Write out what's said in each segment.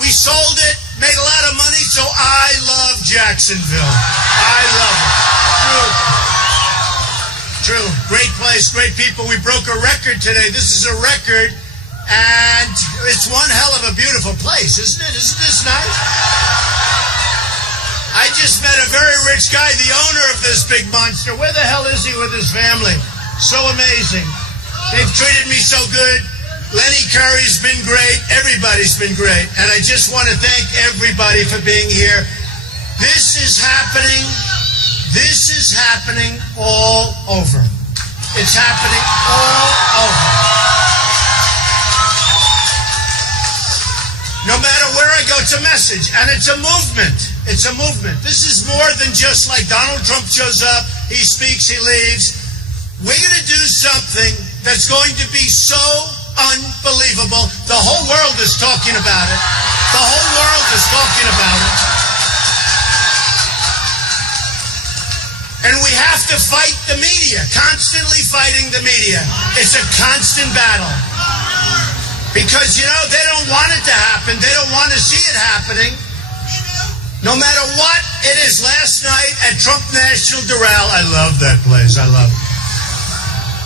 We sold it, made a lot of money, so I love Jacksonville. I love it. True. Great place, great people. We broke a record today. This is a record, and it's one hell of a beautiful place, isn't it? Isn't this nice? I just met a very rich guy, the owner of this big monster. Where the hell is he with his family? So amazing. They've treated me so good. Lenny Curry's been great. Everybody's been great. And I just want to thank everybody for being here. This is happening. This is happening all over. It's happening all over. No matter where I go, it's a message. And it's a movement. It's a movement. This is more than just like Donald Trump shows up, he speaks, he leaves. We're going to do something that's going to be so unbelievable. The whole world is talking about it. The whole world is talking about it. And we have to fight the media, constantly fighting the media. It's a constant battle. Because, you know, they don't want it to happen. They don't want to see it happening. No matter what it is. Last night at Trump National Doral, I love that place. I love it.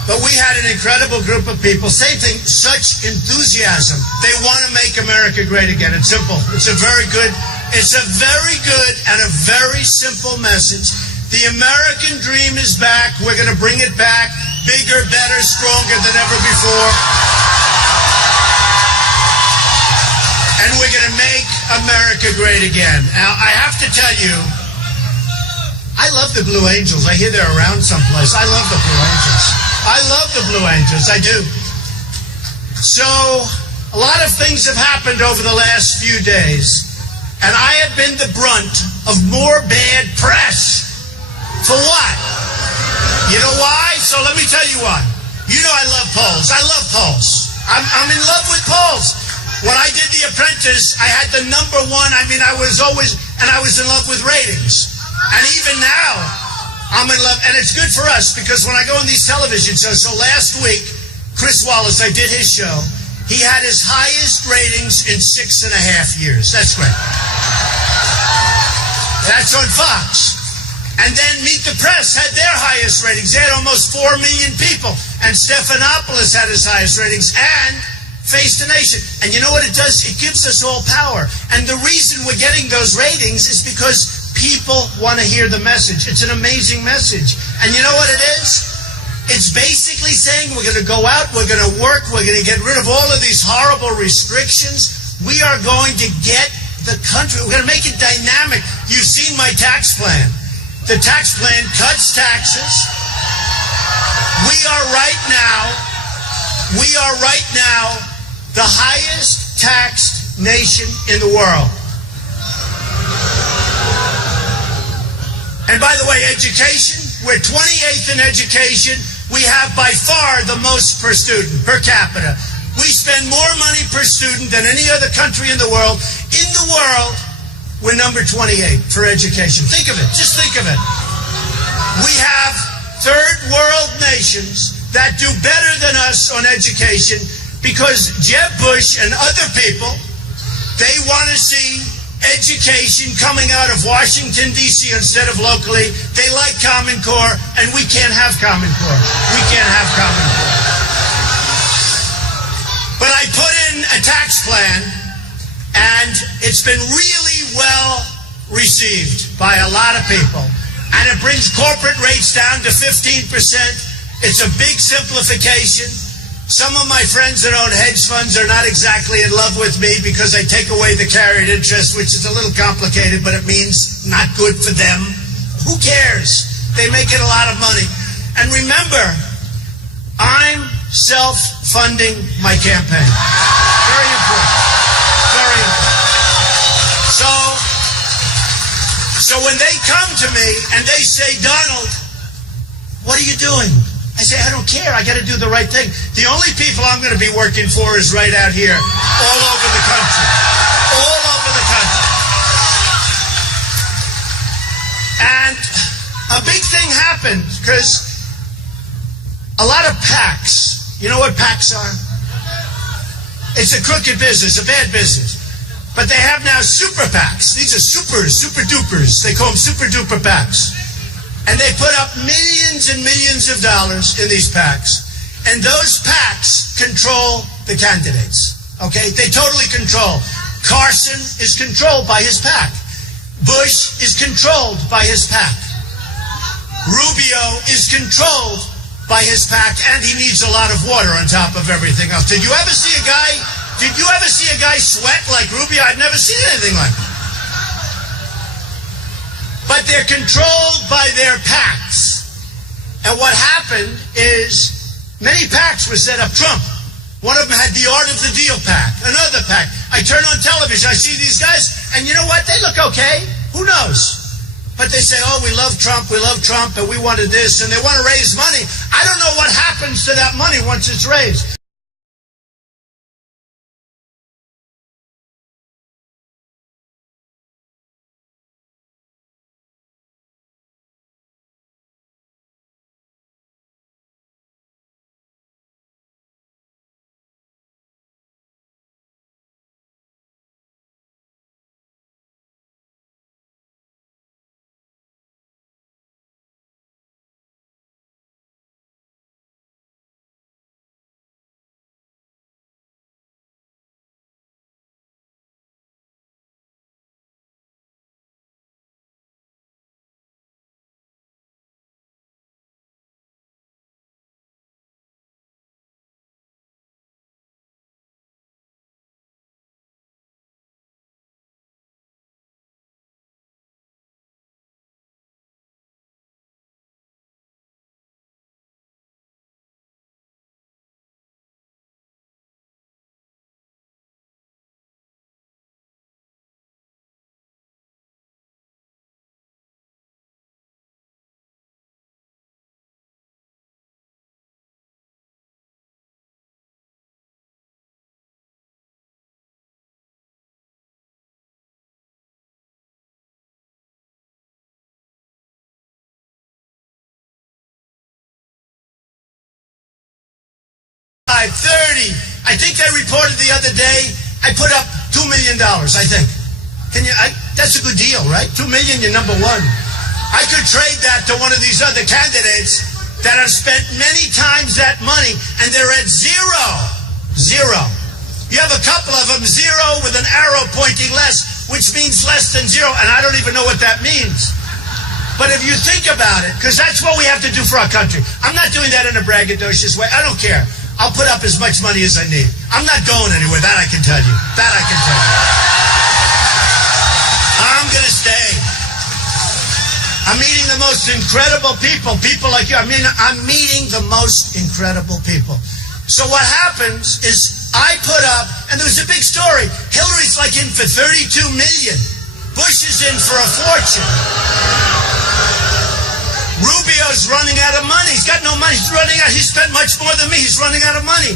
But we had an incredible group of people. Same thing, such enthusiasm. They want to make America great again. It's simple. It's a very good and a very simple message. The American dream is back. We're going to bring it back bigger, better, stronger than ever before. And we're going to make America great again. Now, I have to tell you, I love the Blue Angels. I hear they're around someplace. I love the Blue Angels. I love the Blue Angels. I do. So, a lot of things have happened over the last few days, and I have been the brunt of more bad press. For what? You know why? So let me tell you why. You know I love polls. I love polls. I'm in love with polls. When I did The Apprentice, I had the number one. I mean, I was in love with ratings. And even now, I'm in love. And it's good for us because when I go on these television shows, so last week, Chris Wallace, I did his show. He had his highest ratings in 6.5 years. That's great. That's on Fox. And then Meet the Press had their highest ratings. They had almost 4 million people. And Stephanopoulos had his highest ratings. And Face the Nation. And you know what it does? It gives us all power. And the reason we're getting those ratings is because people want to hear the message. It's an amazing message. And you know what it is? It's basically saying we're going to go out, we're going to work, we're going to get rid of all of these horrible restrictions. We are going to get the country, we're going to make it dynamic. You've seen my tax plan. The tax plan cuts taxes. We are right now the highest taxed nation in the world. And by the way, education, we're 28th in education. We have by far the most per student, per capita. We spend more money per student than any other country in the world. In the world, we're number 28 for education. Think of it. Just think of it. We have third world nations that do better than us on education because Jeb Bush and other people, they want to see education coming out of Washington, D.C. instead of locally. They like Common Core, and we can't have Common Core. We can't have Common Core. But I put in a tax plan, and it's been really well received by a lot of people. And it brings corporate rates down to 15%. It's a big simplification. Some of my friends that own hedge funds are not exactly in love with me because I take away the carried interest, which is a little complicated, but it means not good for them. Who cares? They make it a lot of money. And remember, I'm self-funding my campaign. Very important. Very important. So when they come to me and they say, Donald, what are you doing? I say, I don't care. I got to do the right thing. The only people I'm going to be working for is right out here, all over the country. All over the country. And a big thing happened because a lot of PACs, you know what PACs are? It's a crooked business, a bad business. But they have now super PACs. These are super dupers. They call them super duper PACs. And they put up millions and millions of dollars in these PACs. And those PACs control the candidates. Okay? They totally control. Carson is controlled by his PAC. Bush is controlled by his PAC. Rubio is controlled by his PAC, and he needs a lot of water on top of everything else. Did you ever see a guy sweat like Rubio? I've never seen anything like that. But they're controlled by their PACs. And what happened is many PACs were set up. Trump, one of them had the Art of the Deal PAC, another PAC. I turn on television, I see these guys, and you know what? They look okay. Who knows? But they say, oh, we love Trump, and we wanted this, and they want to raise money. I don't know what happens to that money once it's raised. I think they reported the other day, I put up $2 million, I think. That's a good deal, right? $2 million, you're number one. I could trade that to one of these other candidates that have spent many times that money, and they're at zero. You have a couple of them, zero with an arrow pointing less, which means less than zero, and I don't even know what that means. But if you think about it, because that's what we have to do for our country. I'm not doing that in a braggadocious way. I don't care. I'll put up as much money as I need. I'm not going anywhere. That I can tell you. I'm going to stay. I'm meeting the most incredible people like you. I'm meeting the most incredible people. So what happens is I put up, and there was a big story. Hillary's like in for $32 million. Bush is in for a fortune. Rubio's running out of money. He's got no money. He's running out. He spent much more than me. He's running out of money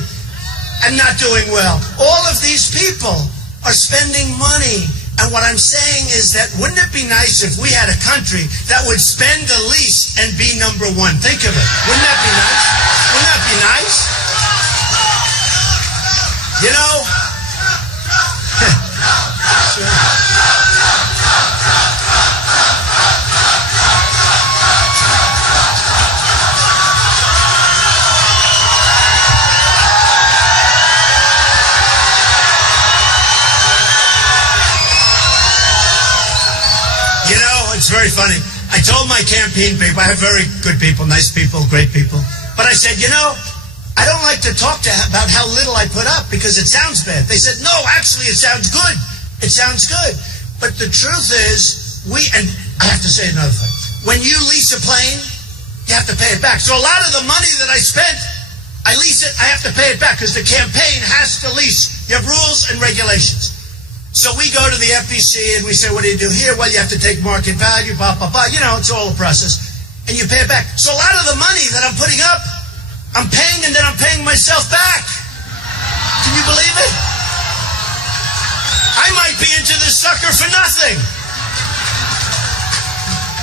and not doing well. All of these people are spending money. And what I'm saying is that wouldn't it be nice if we had a country that would spend the least and be number one? Think of it. Wouldn't that be nice? Wouldn't that be nice? You know? It's very funny. I told my campaign people, I have very good people, nice people, great people, but I said, you know, I don't like to talk about how little I put up because it sounds bad. They said, no, actually it sounds good. It sounds good. But the truth is, and I have to say another thing. When you lease a plane, you have to pay it back. So a lot of the money that I spent, I lease it, I have to pay it back because the campaign has to lease. You have rules and regulations. So we go to the FBC and we say, what do you do here? Well, you have to take market value, blah, blah, blah. You know, it's all a process. And you pay it back. So a lot of the money that I'm putting up, I'm paying and then I'm paying myself back. Can you believe it? I might be into this sucker for nothing.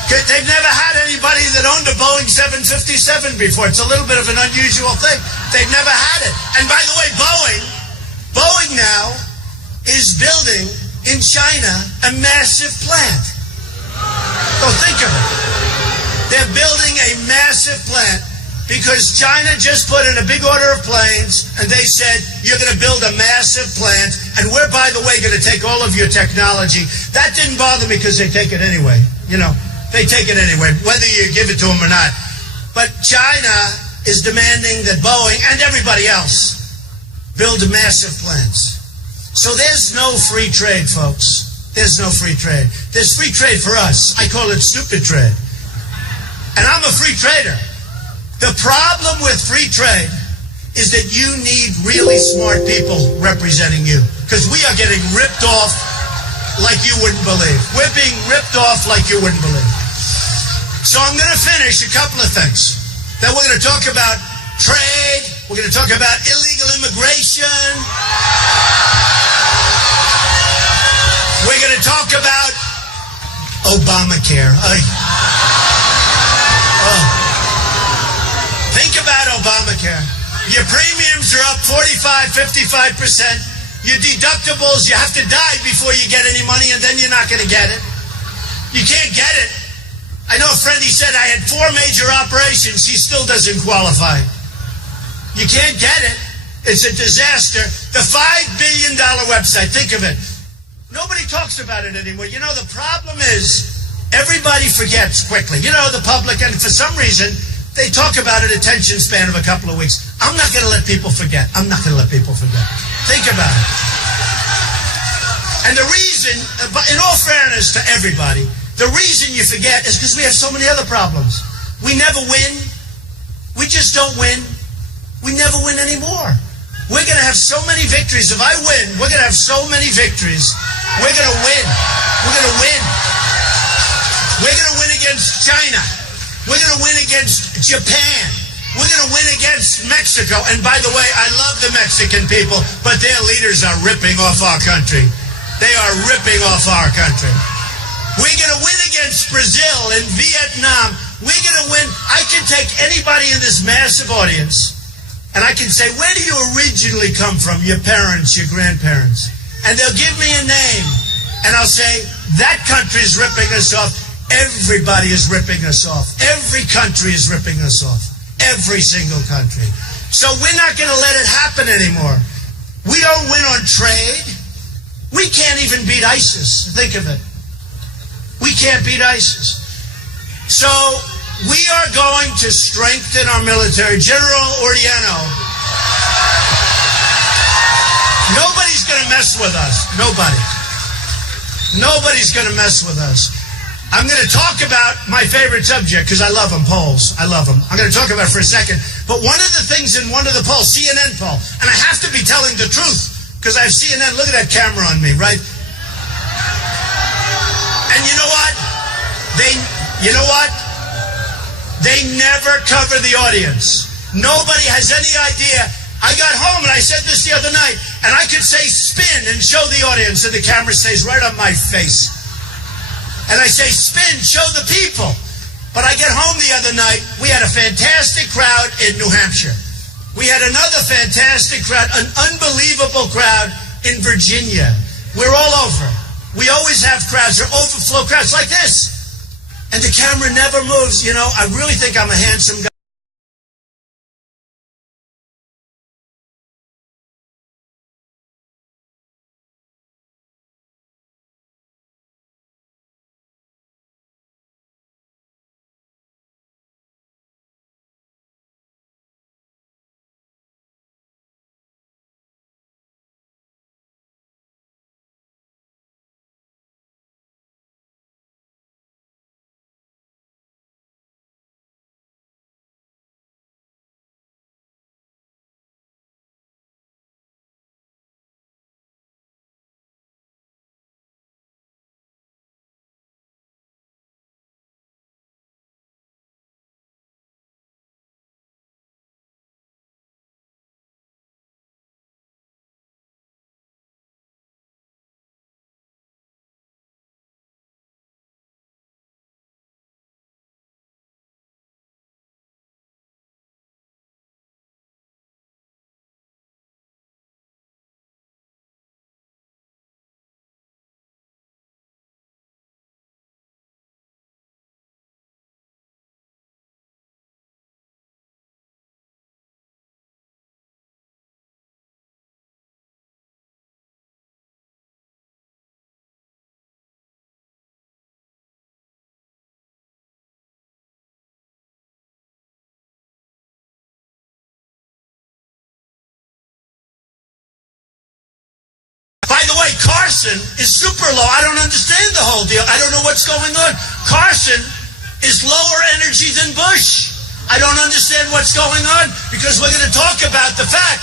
They've never had anybody that owned a Boeing 757 before. It's a little bit of an unusual thing. They've never had it. And by the way, Boeing now is building in China a massive plant. Go think of it. They're building a massive plant because China just put in a big order of planes and they said, you're going to build a massive plant and we're, by the way, going to take all of your technology. That didn't bother me because they take it anyway. You know, they take it anyway, whether you give it to them or not. But China is demanding that Boeing and everybody else build massive plants. So there's no free trade, folks. There's no free trade. There's free trade for us. I call it stupid trade. And I'm a free trader. The problem with free trade is that you need really smart people representing you. Because we are getting ripped off like you wouldn't believe. We're being ripped off like you wouldn't believe. So I'm going to finish a couple of things. Then we're going to talk about trade. We're going to talk about illegal immigration. We're going to talk about Obamacare. Think about Obamacare. Your premiums are up 45, 55%. Your deductibles, you have to die before you get any money, and then you're not going to get it. You can't get it. I know a friend, he said, I had 4 major operations. He still doesn't qualify. You can't get it. It's a disaster. The $5 billion website, think of it. Nobody talks about it anymore. You know, the problem is everybody forgets quickly. You know, the public, and for some reason, they talk about an attention span of a couple of weeks. I'm not going to let people forget. I'm not going to let people forget. Think about it. And the reason, in all fairness to everybody, the reason you forget is because we have so many other problems. We never win. We just don't win. We never win anymore. We're going to have so many victories. If I win, we're going to have so many victories. We're going to win. We're going to win. We're going to win against China. We're going to win against Japan. We're going to win against Mexico. And by the way, I love the Mexican people, but their leaders are ripping off our country. They are ripping off our country. We're going to win against Brazil and Vietnam. We're going to win. I can take anybody in this massive audience and I can say, where do you originally come from? Your parents, your grandparents. And they'll give me a name. And I'll say, that country is ripping us off. Everybody is ripping us off. Every country is ripping us off. Every single country. So we're not going to let it happen anymore. We don't win on trade. We can't even beat ISIS. Think of it. We can't beat ISIS. So we are going to strengthen our military. General Ordiano. Nobody's going to mess with us. Nobody. Nobody's going to mess with us. I'm going to talk about my favorite subject because I love them, polls. I love them. I'm going to talk about it for a second. But one of the things in one of the polls, CNN poll, and I have to be telling the truth because I have CNN. Look at that camera on me, right? And you know what? They never cover the audience. Nobody has any idea. I got home and I said this the other night, and I could say spin and show the audience, and the camera stays right on my face. And I say, spin, show the people. But I get home the other night, we had a fantastic crowd in New Hampshire. We had another fantastic crowd, an unbelievable crowd in Virginia. We're all over. We always have crowds, they're overflow crowds like this. And the camera never moves. You know, I really think I'm a handsome guy. Carson is super low. I don't understand the whole deal. I don't know what's going on. Carson is lower energy than Bush. I don't understand what's going on because we're going to talk about the fact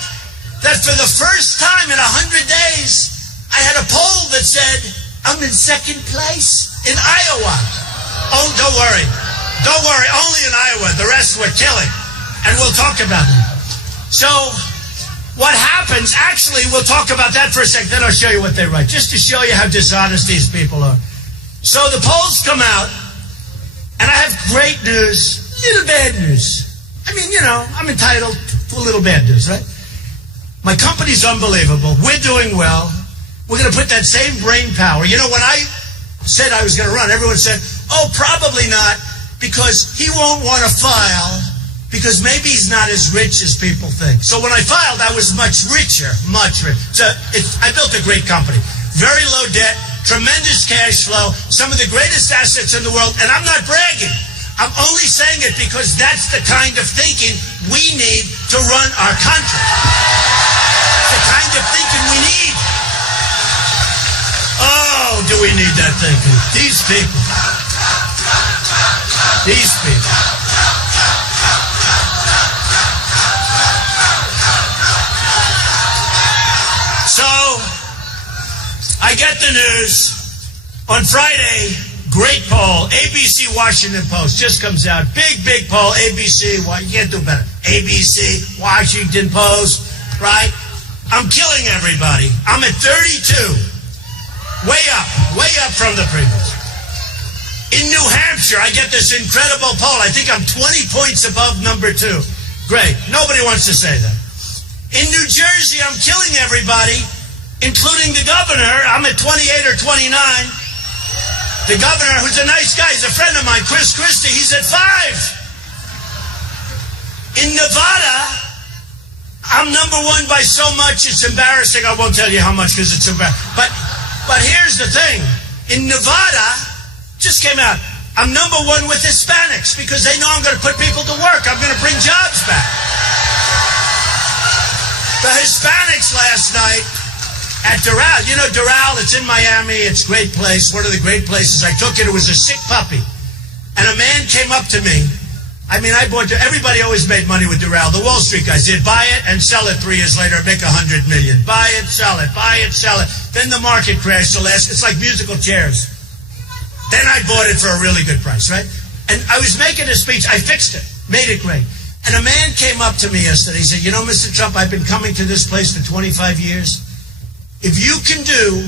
that for the first time in 100 days, I had a poll that said I'm in second place in Iowa. Oh, don't worry. Don't worry. Only in Iowa. The rest we're killing. And we'll talk about them. So what happens, actually, we'll talk about that for a second, then I'll show you what they write, just to show you how dishonest these people are. So the polls come out, and I have great news, little bad news. I mean, you know, I'm entitled to a little bad news, right? My company's unbelievable. We're doing well. We're going to put that same brain power. You know, when I said I was going to run, everyone said, oh, probably not, because he won't want to file, because maybe he's not as rich as people think. So when I filed, I was much richer, much richer. So I built a great company. Very low debt, tremendous cash flow, some of the greatest assets in the world, and I'm not bragging. I'm only saying it because that's the kind of thinking we need to run our country. It's the kind of thinking we need. Oh, do we need that thinking? These people. These people. So, I get the news on Friday. Great poll. ABC Washington Post just comes out. Big, big poll. ABC. Well, you can't do better. ABC Washington Post. Right? I'm killing everybody. I'm at 32. Way up from the previous. In New Hampshire, I get this incredible poll. I think I'm 20 points above number 2. Great. Nobody wants to say that. In New Jersey, I'm killing everybody, including the governor. I'm at 28 or 29. The governor, who's a nice guy, he's a friend of mine, Chris Christie, he's at 5. In Nevada, I'm number 1 by so much, it's embarrassing. I won't tell you how much because it's embarrassing. But here's the thing. In Nevada, just came out, I'm number 1 with Hispanics because they know I'm going to put people to work. I'm going to bring jobs back. The Hispanics last night at Doral. You know Doral, it's in Miami. It's a great place, one of the great places. I took it. It was a sick puppy. And a man came up to me. I mean, everybody always made money with Doral. The Wall Street guys did. Buy it and sell it 3 years later, make $100 million. Buy it, sell it. Buy it, sell it. Then the market crashed. It's like musical chairs. Then I bought it for a really good price, right? And I was making a speech. I fixed it. Made it great. And a man came up to me yesterday. He said, you know, Mr. Trump, I've been coming to this place for 25 years. If you can do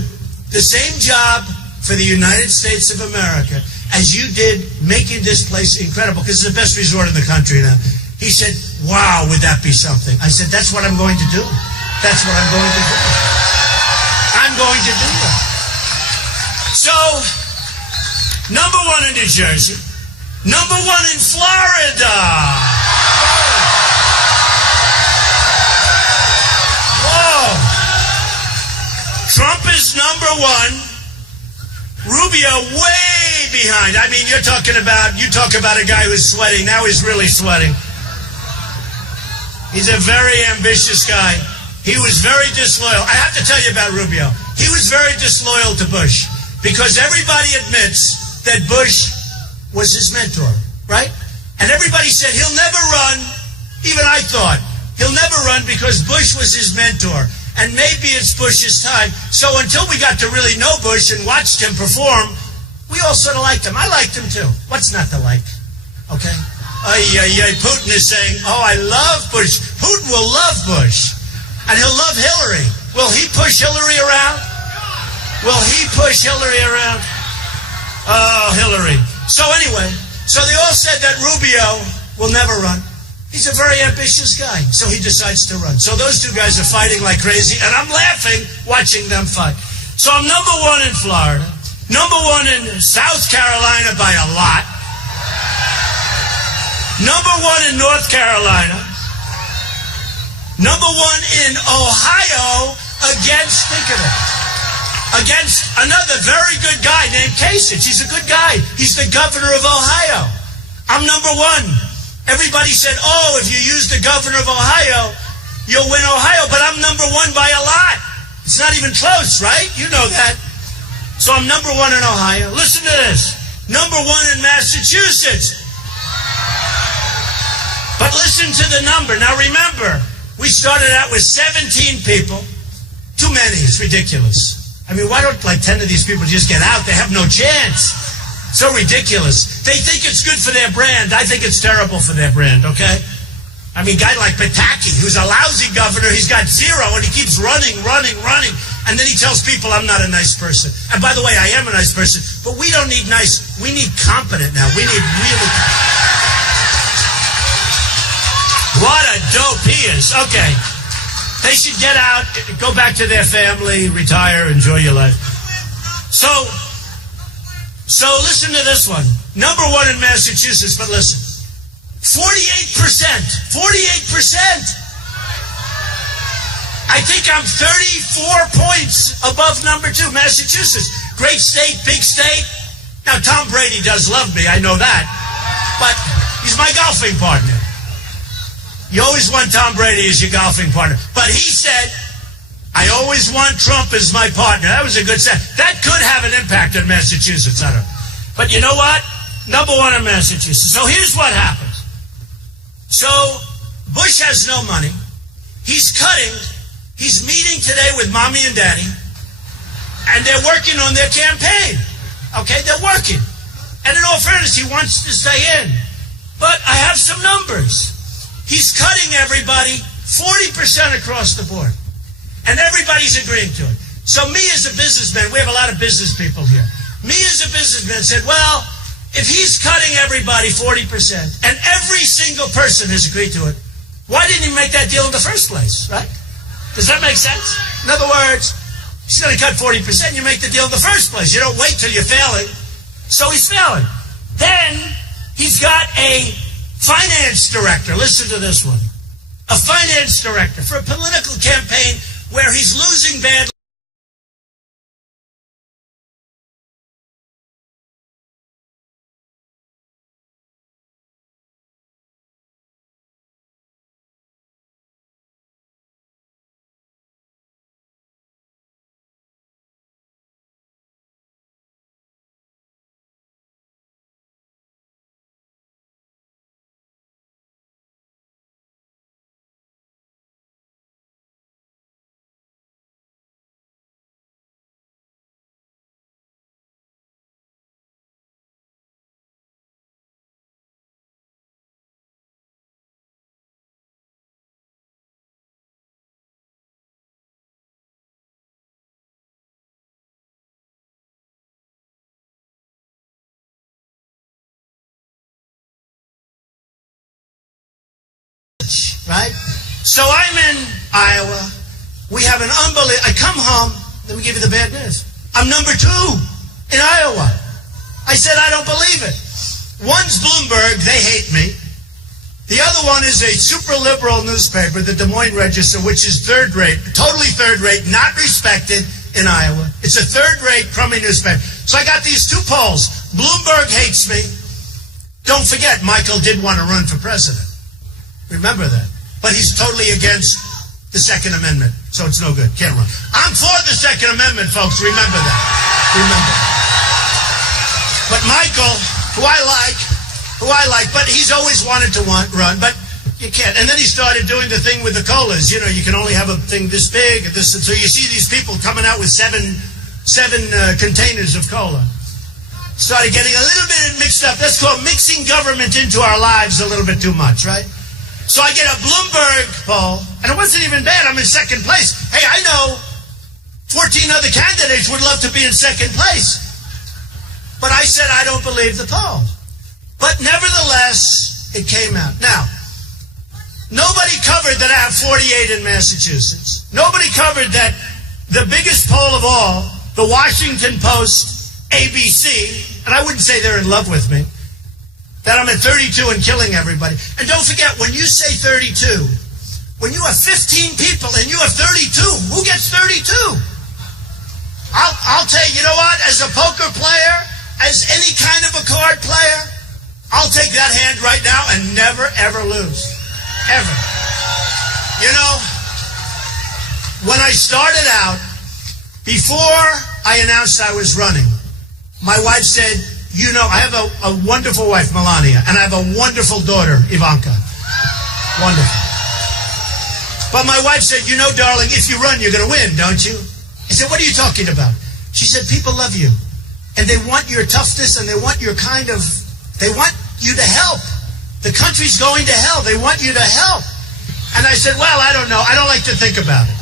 the same job for the United States of America as you did making this place incredible, because it's the best resort in the country now. He said, wow, would that be something? I said, that's what I'm going to do. That's what I'm going to do. I'm going to do that. So, number 1 in New Jersey. Number 1 in Florida. Whoa. Trump is number 1. Rubio way behind. I mean, you talk about a guy who's sweating. Now he's really sweating. He's a very ambitious guy. He was very disloyal. I have to tell you about Rubio. He was very disloyal to Bush because everybody admits that Bush was his mentor, right? And everybody said he'll never run. Even I thought he'll never run because Bush was his mentor. And maybe it's Bush's time. So until we got to really know Bush and watched him perform, we all sort of liked him. I liked him too. What's not to like? Okay? Putin is saying, oh, I love Bush. Putin will love Bush. And he'll love Hillary. Will he push Hillary around? Will he push Hillary around? Oh, Hillary. So anyway, so they all said that Rubio will never run. He's a very ambitious guy, so he decides to run. So those two guys are fighting like crazy, and I'm laughing watching them fight. So I'm number 1 in Florida, number 1 in South Carolina by a lot, number 1 in North Carolina, number 1 in Ohio against, think of it, against another very good guy named Kasich. He's a good guy. He's the governor of Ohio. I'm number 1. Everybody said, oh, if you use the governor of Ohio, you'll win Ohio. But I'm number 1 by a lot. It's not even close, right? You know that. So I'm number 1 in Ohio. Listen to this. Number 1 in Massachusetts. But listen to the number. Now remember, we started out with 17 people. Too many. It's ridiculous. I mean, why don't like 10 of these people just get out? They have no chance. So ridiculous. They think it's good for their brand. I think it's terrible for their brand, okay? I mean, a guy like Pataki, who's a lousy governor, he's got 0, and he keeps running. And then he tells people, I'm not a nice person. And by the way, I am a nice person, but we don't need nice. We need competent now. We need really... What a dope he is. Okay. They should get out, go back to their family, retire, enjoy your life. So listen to this one. Number 1 in Massachusetts, but listen. 48%. 48%. I think I'm 34 points above number 2, Massachusetts. Great state, big state. Now, Tom Brady does love me, I know that. But he's my golfing partner. You always want Tom Brady as your golfing partner. But he said, I always want Trump as my partner. That was a good set. That could have an impact on Massachusetts. I don't know. But you know what? Number 1 in Massachusetts. So here's what happens. So Bush has no money. He's cutting. He's meeting today with mommy and daddy. And they're working on their campaign. Okay, they're working. And in all fairness, he wants to stay in. But I have some numbers. He's cutting everybody 40% across the board. And everybody's agreeing to it. So me as a businessman, we have a lot of business people here. Me as a businessman said, well, if he's cutting everybody 40% and every single person has agreed to it, why didn't he make that deal in the first place, right? Does that make sense? In other words, he's going to cut 40%, you make the deal in the first place. You don't wait till you're failing. So he's failing. Then he's got a finance director. Listen to this one. A finance director for a political campaign where he's losing badly. Right? So I'm in Iowa. We have an unbelievable... I come home. Let me give you the bad news. I'm number 2 in Iowa. I said, I don't believe it. One's Bloomberg. They hate me. The other one is a super liberal newspaper, the Des Moines Register, which is third rate, totally third rate, not respected in Iowa. It's a third-rate, crummy newspaper. So I got these 2 polls. Bloomberg hates me. Don't forget, Michael did want to run for president. Remember that. But he's totally against the Second Amendment, so it's no good. Can't run. I'm for the Second Amendment, folks. Remember that. Remember. But Michael, who I like, but he's always wanted to run, but you can't. And then he started doing the thing with the colas. You know, you can only have a thing this big. So you see these people coming out with seven containers of cola. Started getting a little bit mixed up. That's called mixing government into our lives a little bit too much, right? So I get a Bloomberg poll, and it wasn't even bad. I'm in second place. Hey, I know 14 other candidates would love to be in second place. But I said I don't believe the poll. But nevertheless, it came out. Now, nobody covered that I have 48 in Massachusetts. Nobody covered that the biggest poll of all, the Washington Post, ABC, and I wouldn't say they're in love with me, that I'm at 32 and killing everybody. And don't forget, when you say 32, when you have 15 people and you have 32, who gets 32? I'll tell you, you know what? As a poker player, as any kind of a card player, I'll take that hand right now and never, ever lose. Ever. You know, when I started out, Before I announced I was running, my wife said, you know, I have a wonderful wife, Melania, and I have a wonderful daughter, Ivanka. Wonderful. But my wife said, you know, darling, if you run, you're going to win, don't you? I said, what are you talking about? She said, people love you. And they want your toughness, and they want your they want you to help. The country's going to hell. They want you to help. And I said, well, I don't know. I don't like to think about it.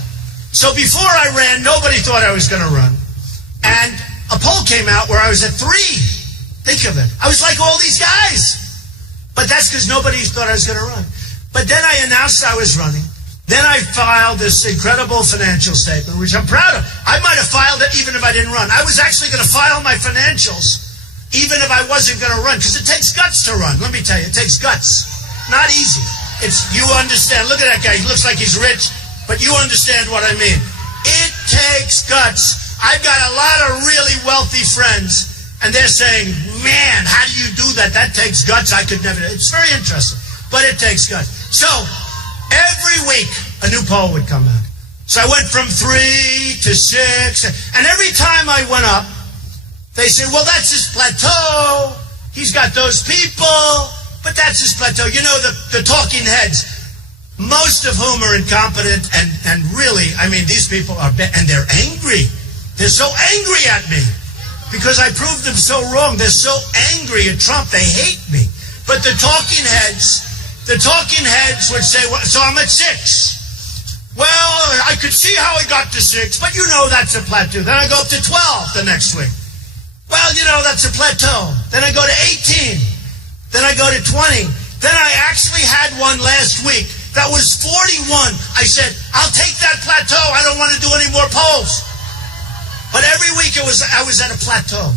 So before I ran, nobody thought I was going to run. And a poll came out where I was at 3. Think of it. I was like all these guys. But that's because nobody thought I was going to run. But then I announced I was running. Then I filed this incredible financial statement, which I'm proud of. I might have filed it even if I didn't run. I was actually going to file my financials even if I wasn't going to run, because it takes guts to run. Let me tell you, it takes guts. Not easy. You understand. Look at that guy. He looks like he's rich, but you understand what I mean. It takes guts. I've got a lot of really wealthy friends, and they're saying, man, how do you do that? That takes guts. I could never. It's very interesting, but it takes guts. So every week, a new poll would come out. So I went from 3 to 6, and every time I went up, they said, well, that's his plateau. He's got those people, but that's his plateau. You know, the talking heads, most of whom are incompetent and really, I mean, these people are, and they're angry. They're so angry at me because I proved them so wrong. They're so angry at Trump. They hate me. But the talking heads would say, well, so I'm at 6. Well, I could see how I got to 6, but you know that's a plateau. Then I go up to 12 the next week. Well, you know, that's a plateau. Then I go to 18. Then I go to 20. Then I actually had one last week that was 41. I said, I'll take that plateau. I don't want to do any more polls. But every week I was at a plateau.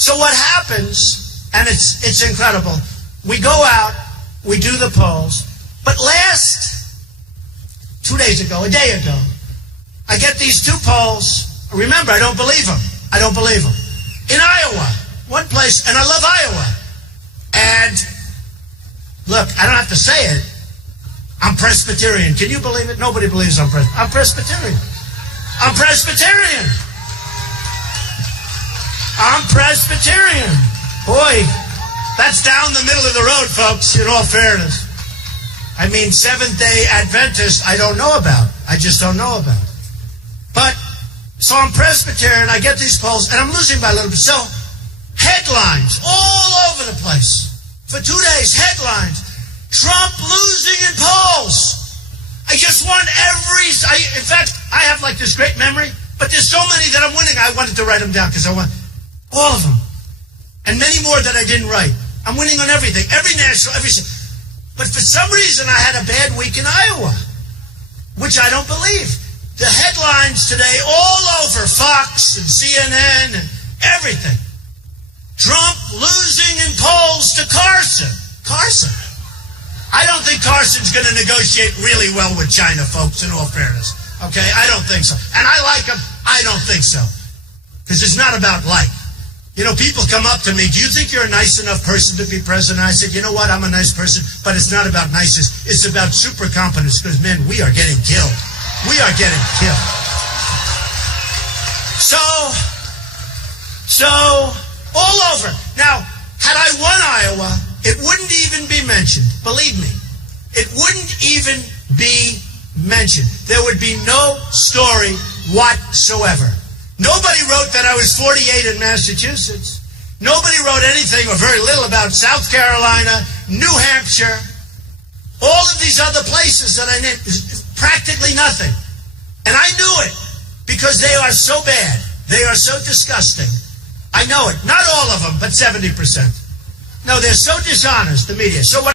So what happens, and it's incredible, we go out, we do the polls, but last 2 days ago, a day ago, I get these 2 polls. Remember, I don't believe them. I don't believe them. In Iowa, one place, and I love Iowa. And look, I don't have to say it. I'm Presbyterian. Can you believe it? Nobody believes I'm Presbyterian. I'm Presbyterian. I'm Presbyterian. Boy, that's down the middle of the road, folks, in all fairness. I mean, Seventh-day Adventist, I don't know about. I just don't know about. But so I'm Presbyterian, I get these polls, and I'm losing by a little bit. So, headlines all over the place. For 2 days, headlines. Trump losing in polls. I just want in fact, I have like this great memory, but there's so many that I'm winning, I wanted to write them down, because I want all of them. And many more that I didn't write. I'm winning on everything, every national, but for some reason, I had a bad week in Iowa, which I don't believe. The headlines today all over Fox and CNN and everything. Trump losing in polls to Carson. Carson. I don't think Carson's going to negotiate really well with China, folks, in all fairness. Okay? I don't think so. And I like him. I don't think so. Because it's not about like. You know, people come up to me, do you think you're a nice enough person to be president? I said, you know what? I'm a nice person, but it's not about niceness. It's about super competence, because, men, we are getting killed. We are getting killed. So, all over. Now, had I won Iowa, it wouldn't even be mentioned. Believe me. It wouldn't even be mentioned. There would be no story whatsoever. Nobody wrote that I was 48 in Massachusetts. Nobody wrote anything, or very little, about South Carolina, New Hampshire, all of these other places that I named. Practically nothing. And I knew it, because they are so bad. They are so disgusting. I know it. Not all of them, but 70%. No, they're so dishonest, the media. So what?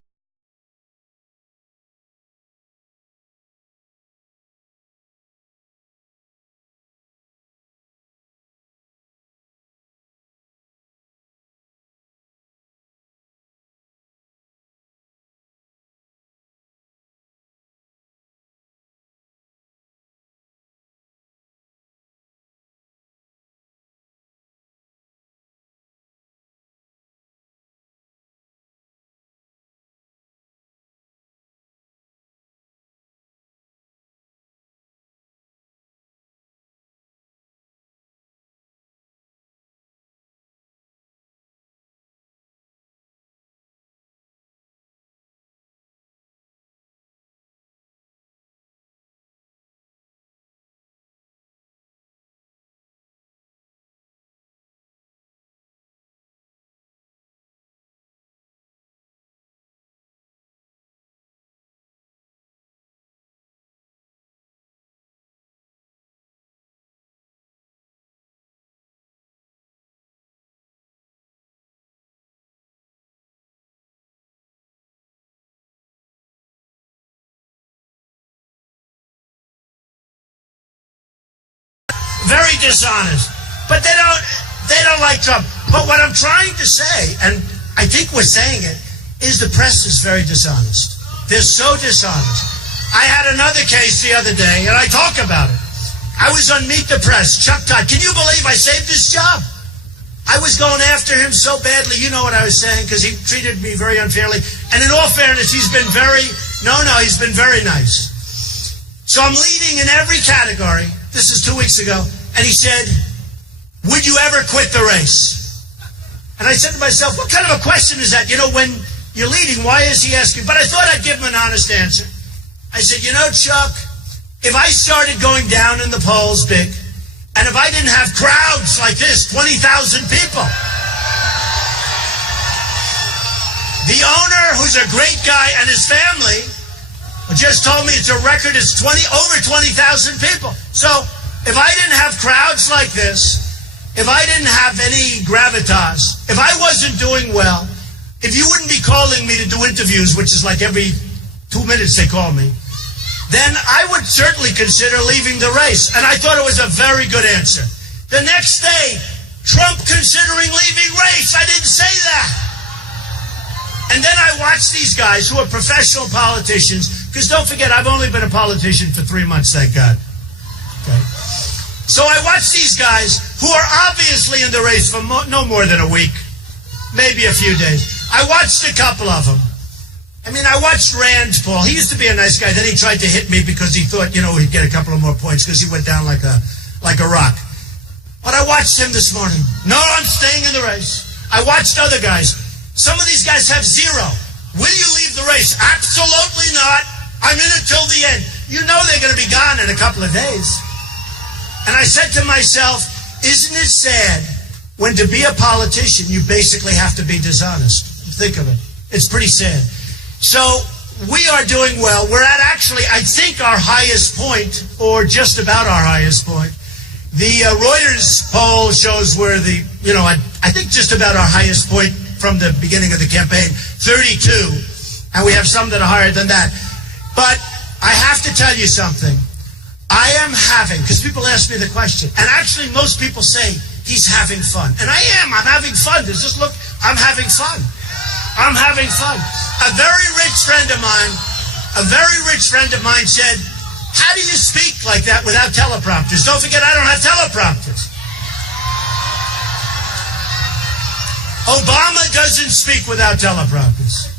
very dishonest. But they don't like Trump. But what I'm trying to say, and I think we're saying it, is the press is very dishonest. They're so dishonest. I had another case the other day, and I talk about it. I was on Meet the Press, Chuck Todd. Can you believe I saved his job? I was going after him so badly. You know what I was saying, because he treated me very unfairly. And in all fairness, he's been very nice. So I'm leading in every category. This is 2 weeks ago. And he said, would you ever quit the race? And I said to myself, what kind of a question is that? You know, when you're leading, why is he asking? But I thought I'd give him an honest answer. I said, you know, Chuck, if I started going down in the polls big, and if I didn't have crowds like this, 20,000 people, the owner, who's a great guy, and his family just told me it's a record, it's over 20,000 people. So if I didn't have crowds like this, if I didn't have any gravitas, if I wasn't doing well, if you wouldn't be calling me to do interviews, which is like every 2 minutes they call me, then I would certainly consider leaving the race. And I thought it was a very good answer. The next day, Trump considering leaving race. I didn't say that. And then I watched these guys who are professional politicians, because don't forget, I've only been a politician for 3 months, thank God. Okay. So I watched these guys who are obviously in the race for no more than a week, maybe a few days. I watched a couple of them. I mean, I watched Rand Paul. He used to be a nice guy. Then he tried to hit me because he thought, you know, he'd get a couple of more points because he went down like a rock. But I watched him this morning. No, I'm staying in the race. I watched other guys. Some of these guys have zero. Will you leave the race? Absolutely not. I'm in it till the end. You know they're going to be gone in a couple of days. And I said to myself, isn't it sad when to be a politician, you basically have to be dishonest? Think of it. It's pretty sad. So we are doing well. We're at actually, I think, our highest point, or just about our highest point. The Reuters poll shows we're I think just about our highest point from the beginning of the campaign, 32. And we have some that are higher than that. But I have to tell you something. I am having, because people ask me the question, and actually most people say he's having fun. And I am. I'm having fun. Just look, I'm having fun. I'm having fun. A very rich friend of mine said, how do you speak like that without teleprompters? Don't forget, I don't have teleprompters. Obama doesn't speak without teleprompters.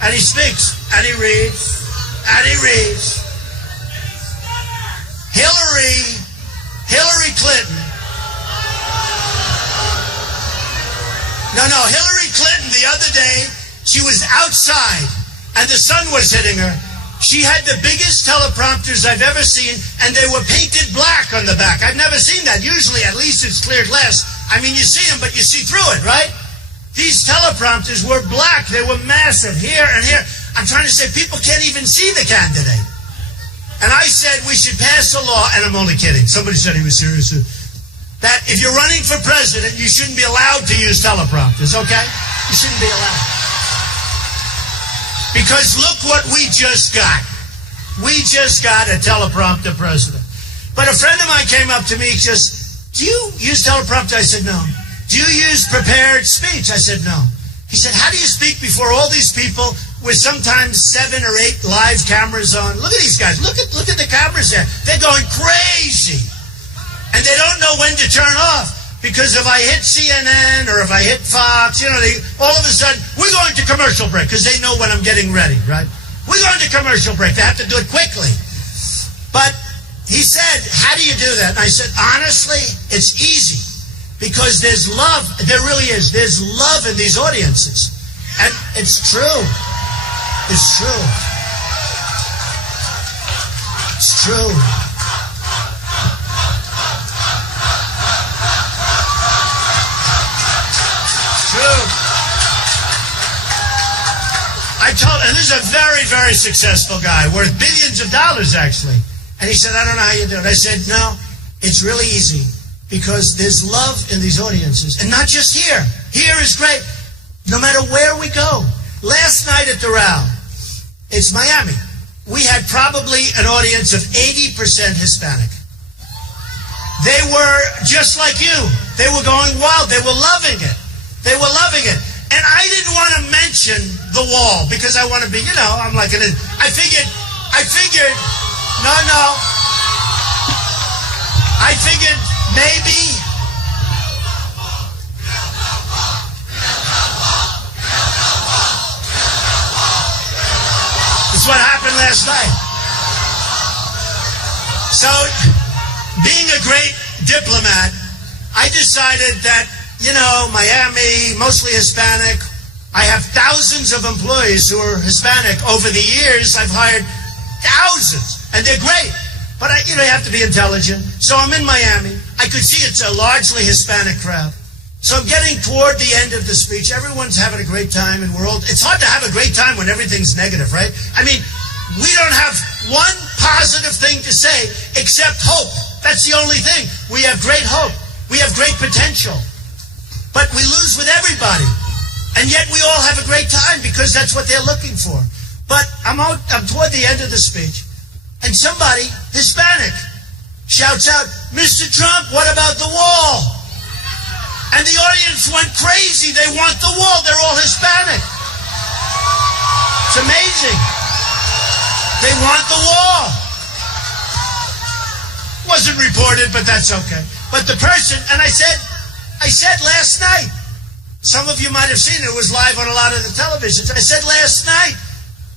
And he speaks, and he reads, and he reads. Hillary Clinton. No, Hillary Clinton the other day, she was outside and the sun was hitting her. She had the biggest teleprompters I've ever seen, and they were painted black on the back. I've never seen that. Usually, at least it's clear glass. I mean, you see them, but you see through it, right? These teleprompters were black. They were massive here and here. I'm trying to say people can't even see the candidate. And I said we should pass a law, and I'm only kidding. Somebody said he was serious. That if you're running for president, you shouldn't be allowed to use teleprompters, okay? You shouldn't be allowed. Because look what we just got. We just got a teleprompter president. But a friend of mine came up to me, do you use teleprompter? I said, no. Do you use prepared speech? I said, no. He said, how do you speak before all these people with sometimes 7 or 8 live cameras on? Look at these guys. Look at the cameras there. They're going crazy. And they don't know when to turn off. Because if I hit CNN or if I hit Fox, all of a sudden, we're going to commercial break because they know when I'm getting ready, right? We're going to commercial break. They have to do it quickly. But he said, how do you do that? And I said, honestly, it's easy. Because there's love. There really is. There's love in these audiences. And it's true. It's true. It's true. It's true. And this is a very, very successful guy, worth billions of dollars, actually. And he said, I don't know how you do it. I said, no, it's really easy. Because there's love in these audiences. And not just here. Here is great. No matter where we go. Last night at the Row, it's Miami. We had probably an audience of 80% Hispanic. They were just like you. They were going wild. They were loving it. They were loving it. And I didn't want to mention the wall because I want to be, I'm like I figured, no. I figured maybe. This is what happened last night. So, being a great diplomat, I decided that, Miami, mostly Hispanic. I have thousands of employees who are Hispanic. Over the years, I've hired thousands, and they're great. But, you have to be intelligent. So I'm in Miami. I could see it's a largely Hispanic crowd. So I'm getting toward the end of the speech. Everyone's having a great time, and it's hard to have a great time when everything's negative, right? I mean, we don't have one positive thing to say except hope. That's the only thing. We have great hope. We have great potential. But we lose with everybody. And yet we all have a great time because that's what they're looking for. But I'm toward the end of the speech, and somebody, Hispanic, shouts out, "Mr. Trump, what about the wall?" And the audience went crazy. They want the wall. They're all Hispanic. It's amazing. They want the wall. Wasn't reported, but that's okay. But the person, and I said last night, some of you might have seen it. It was live on a lot of the televisions. I said last night,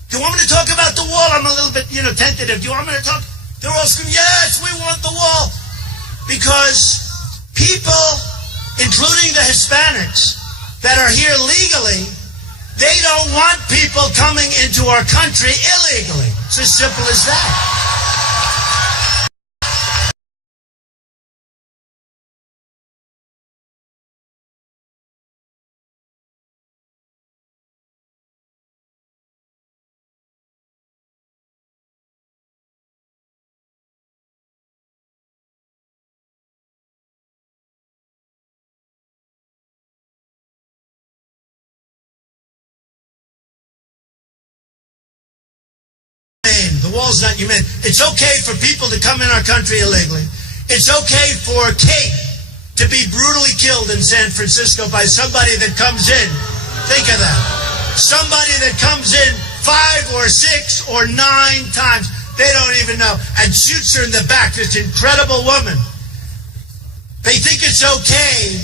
do you want me to talk about the wall? I'm a little bit, tentative. Do you want me to talk? They're all screaming, yes, we want the wall. Because people, including the Hispanics, that are here legally, they don't want people coming into our country illegally. It's as simple as that. The wall's not your man. It's okay for people to come in our country illegally. It's okay for Kate to be brutally killed in San Francisco by somebody that comes in. Think of that. Somebody that comes in 5 or 6 or 9 times. They don't even know. And shoots her in the back. This incredible woman. They think it's okay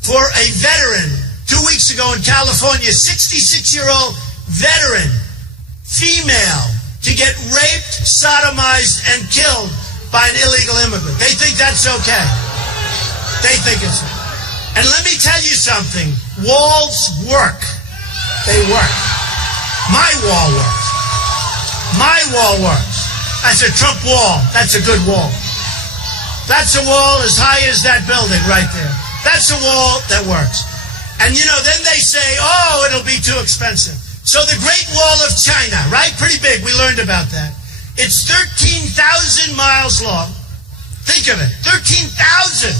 for a veteran. 2 weeks ago in California, 66-year-old veteran, female, to get raped, sodomized, and killed by an illegal immigrant. They think that's okay. They think it's okay. And let me tell you something. Walls work. They work. My wall works. My wall works. That's a Trump wall. That's a good wall. That's a wall as high as that building right there. That's a wall that works. And, then they say, oh, it'll be too expensive. So the Great Wall of China, right? Pretty big. We learned about that. It's 13,000 miles long. Think of it. 13,000.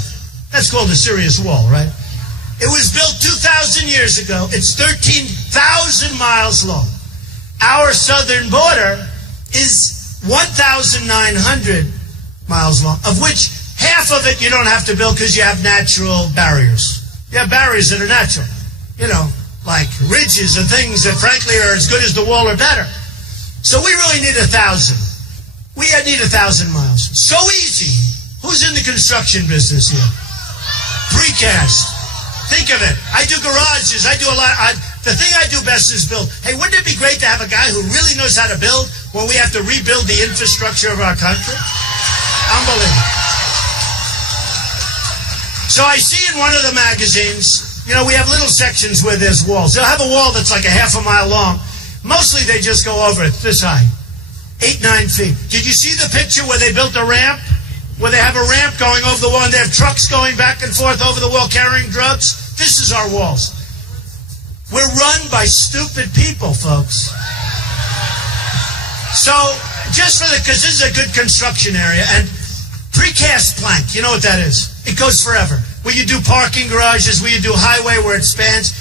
That's called a serious wall, right? It was built 2,000 years ago. It's 13,000 miles long. Our southern border is 1,900 miles long, of which half of it you don't have to build because you have natural barriers. You have barriers that are natural. Like ridges and things that frankly are as good as the wall or better. So we really need 1,000. We need 1,000 miles. So easy. Who's in the construction business here? Precast. Think of it. I do garages. I do a lot. The thing I do best is build. Hey, wouldn't it be great to have a guy who really knows how to build when we have to rebuild the infrastructure of our country? Unbelievable. So I see in one of the magazines, we have little sections where there's walls. They'll have a wall that's like a half a mile long. Mostly they just go over it this high, 8, 9 feet. Did you see the picture where they built a ramp? Where they have a ramp going over the wall and they have trucks going back and forth over the wall carrying drugs? This is our walls. We're run by stupid people, folks. So, because this is a good construction area, and precast plank, you know what that is? It goes forever. Where you do parking garages, where you do highway where it spans,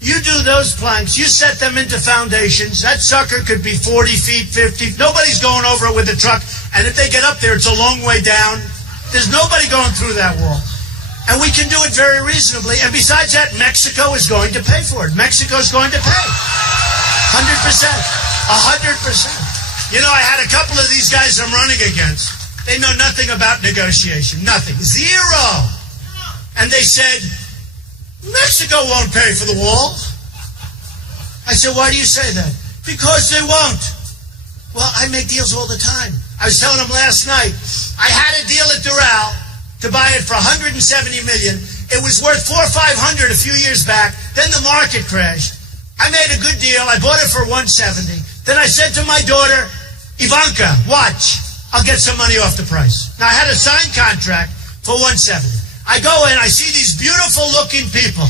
you do those planks, you set them into foundations. That sucker could be 40 feet, 50. Nobody's going over it with a truck. And if they get up there, it's a long way down. There's nobody going through that wall. And we can do it very reasonably. And besides that, Mexico is going to pay for it. Mexico is going to pay. 100%. 100%. You know, I had a couple of these guys I'm running against. They know nothing about negotiation. Nothing. Zero. And they said, Mexico won't pay for the wall. I said, why do you say that? Because they won't. Well, I make deals all the time. I was telling them last night, I had a deal at Doral to buy it for $170 million. It was worth $400 or $500 a few years back. Then the market crashed. I made a good deal. I bought it for $170. Then I said to my daughter, Ivanka, watch. I'll get some money off the price. Now, I had a signed contract for $170. I go in, I see these beautiful-looking people.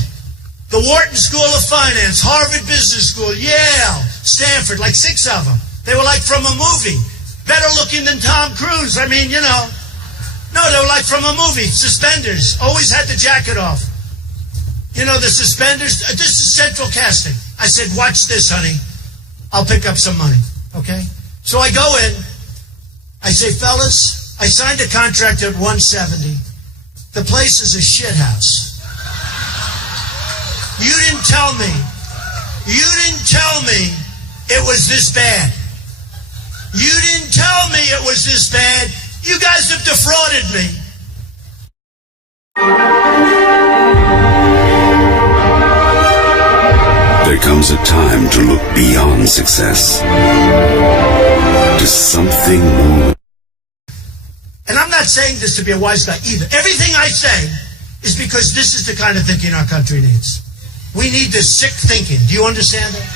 The Wharton School of Finance, Harvard Business School, Yale, Stanford, like 6 of them. They were like from a movie. Better looking than Tom Cruise. I mean, you know. No, they were like from a movie. Suspenders. Always had the jacket off. You know, the suspenders. This is central casting. I said, watch this, honey. I'll pick up some money. Okay? So I go in. I say, fellas, I signed a contract at $170. The place is a shit house. You didn't tell me. You didn't tell me it was this bad. You didn't tell me it was this bad. You guys have defrauded me. There comes a time to look beyond success to something more. And I'm not saying this to be a wise guy either. Everything I say is because this is the kind of thinking our country needs. We need this sick thinking. Do you understand that?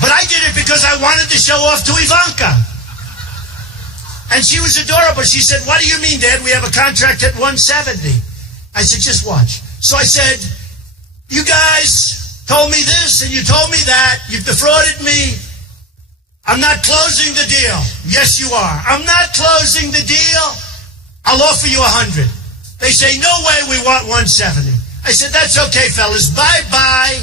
But I did it because I wanted to show off to Ivanka. And she was adorable. She said, what do you mean, Dad? We have a contract at $170. I said, just watch. So I said, you guys told me this and you told me that. You've defrauded me. I'm not closing the deal. Yes, you are. I'm not closing the deal. I'll offer you $100. They say, no way, we want $170. I said, that's okay, fellas. Bye-bye.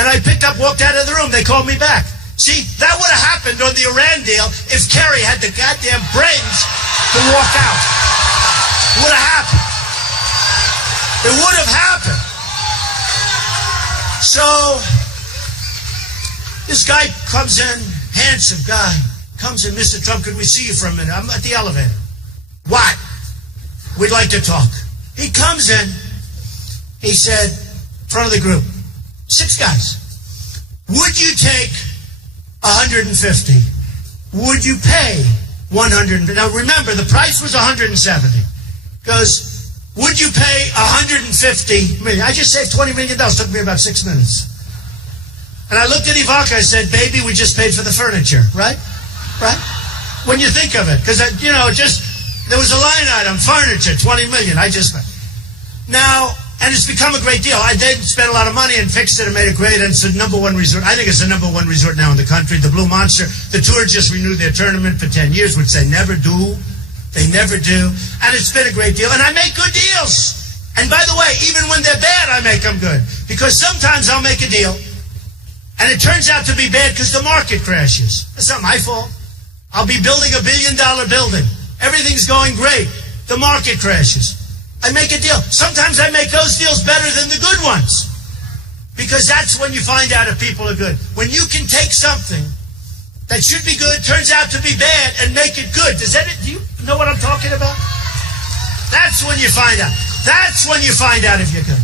And I walked out of the room. They called me back. See, that would have happened on the Iran deal if Kerry had the goddamn brains to walk out. It would have happened. It would have happened. So, this guy comes in, handsome guy, comes in, Mr. Trump, could we see you for a minute? I'm at the elevator. What? We'd like to talk. He comes in, he said, in front of the group, 6 guys, would you take 150? Would you pay 100? Now remember, the price was 170. Goes, would you pay 150 million? I just saved $20 million. Took me about 6 minutes. And I looked at Ivanka. I said, baby, we just paid for the furniture, right? Right? When you think of it, because you know, there was a line item, furniture, 20 million. Now. And it's become a great deal. I did spend a lot of money and fixed it and made it great. And it's the #1 resort. I think it's the #1 resort now in the country. The Blue Monster. The Tour just renewed their tournament for 10 years, which they never do. They never do. And it's been a great deal. And I make good deals. And by the way, even when they're bad, I make them good. Because sometimes I'll make a deal, and it turns out to be bad because the market crashes. That's not my fault. I'll be building a $1 billion building. Everything's going great. The market crashes. I make a deal. Sometimes I make those deals better than the good ones. Because that's when you find out if people are good. When you can take something that should be good, turns out to be bad, and make it good. Do you know what I'm talking about? That's when you find out. That's when you find out if you're good.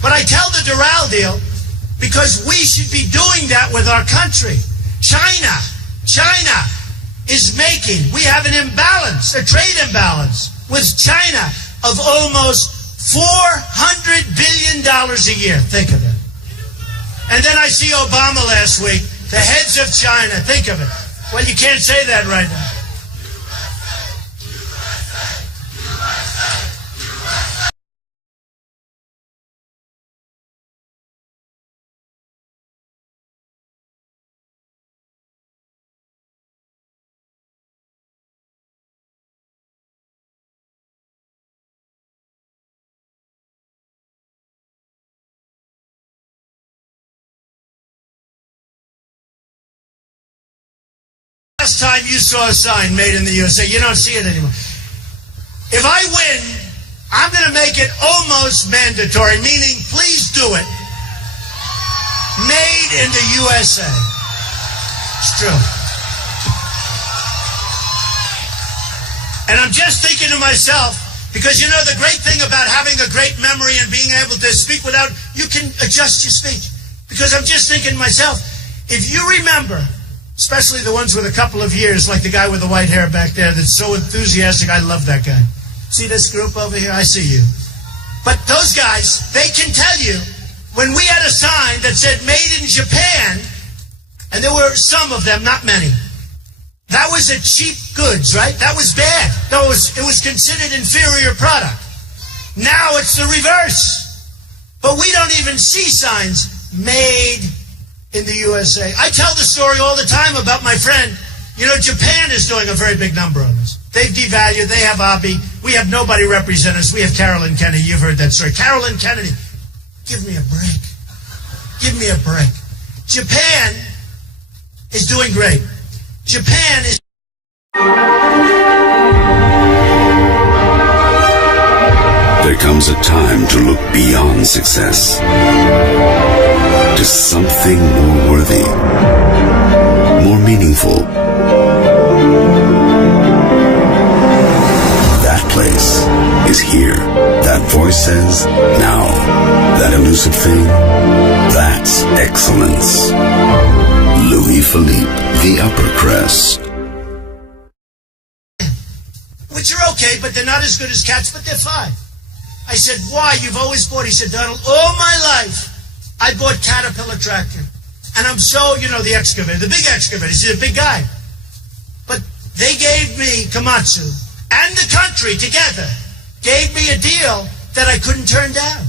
But I tell the Doral deal because we should be doing that with our country. China is making, we have an imbalance, a trade imbalance with China of almost $400 billion a year. Think of it. And then I see Obama last week, the heads of China. Think of it. Well, you can't say that right now. Last time you saw a sign made in the USA, you don't see it anymore. If I win, I'm going to make it almost mandatory, meaning please do it. Made in the USA. It's true. And I'm just thinking to myself, because you know the great thing about having a great memory and being able to speak without, you can adjust your speech. Because I'm just thinking to myself, if you remember, especially the ones with a couple of years, like the guy with the white hair back there that's so enthusiastic, I love that guy. See this group over here? I see you. But those guys, they can tell you, when we had a sign that said made in Japan, and there were some of them, not many, that was a cheap goods, right? That was bad. No, it was considered inferior product. Now it's the reverse. But we don't even see signs made in the USA. I tell the story all the time about my friend. You know, Japan is doing a very big number on us. They've devalued. They have Abe. We have nobody represent us. We have Carolyn Kennedy. You've heard that story. Carolyn Kennedy. Give me a break. Give me a break. Japan is doing great. Japan is... There comes a time to look beyond success to something more worthy, more meaningful. That place is here. That voice says, now. That elusive thing, that's excellence. Louis Philippe, the upper crest. Which are okay, but they're not as good as cats, but they're fine. I said, why? You've always bought. He said, Donald, all my life, I bought Caterpillar tractor. And I'm so, you know, the excavator, the big excavator. He's a big guy. But they gave me, Komatsu, and the country together, gave me a deal that I couldn't turn down.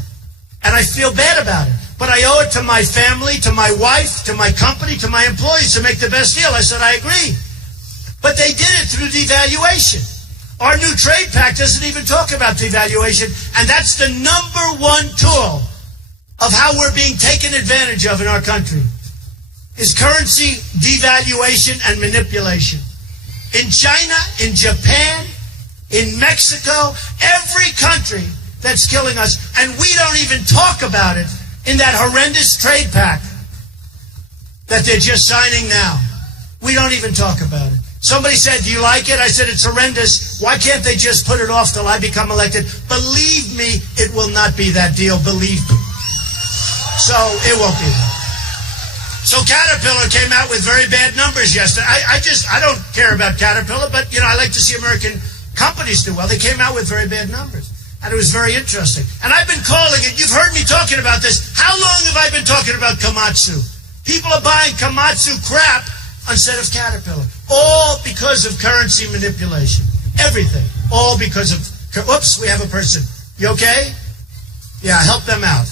And I feel bad about it. But I owe it to my family, to my wife, to my company, to my employees to make the best deal. I said, I agree. But they did it through devaluation. Our new trade pact doesn't even talk about devaluation, and that's the number one tool of how we're being taken advantage of in our country, is currency devaluation and manipulation. In China, in Japan, in Mexico, every country that's killing us, and we don't even talk about it in that horrendous trade pact that they're just signing now. We don't even talk about it. Somebody said, do you like it? I said, it's horrendous. Why can't they just put it off till I become elected? Believe me, it will not be that deal. Believe me. So it won't be that. So Caterpillar came out with very bad numbers yesterday. I don't care about Caterpillar, but, you know, I like to see American companies do well. They came out with very bad numbers. And it was very interesting. And I've been calling it, you've heard me talking about this. How long have I been talking about Komatsu? People are buying Komatsu crap instead of Caterpillar. All because of currency manipulation. Everything. All because of... Oops, we have a person. You okay? Yeah, help them out.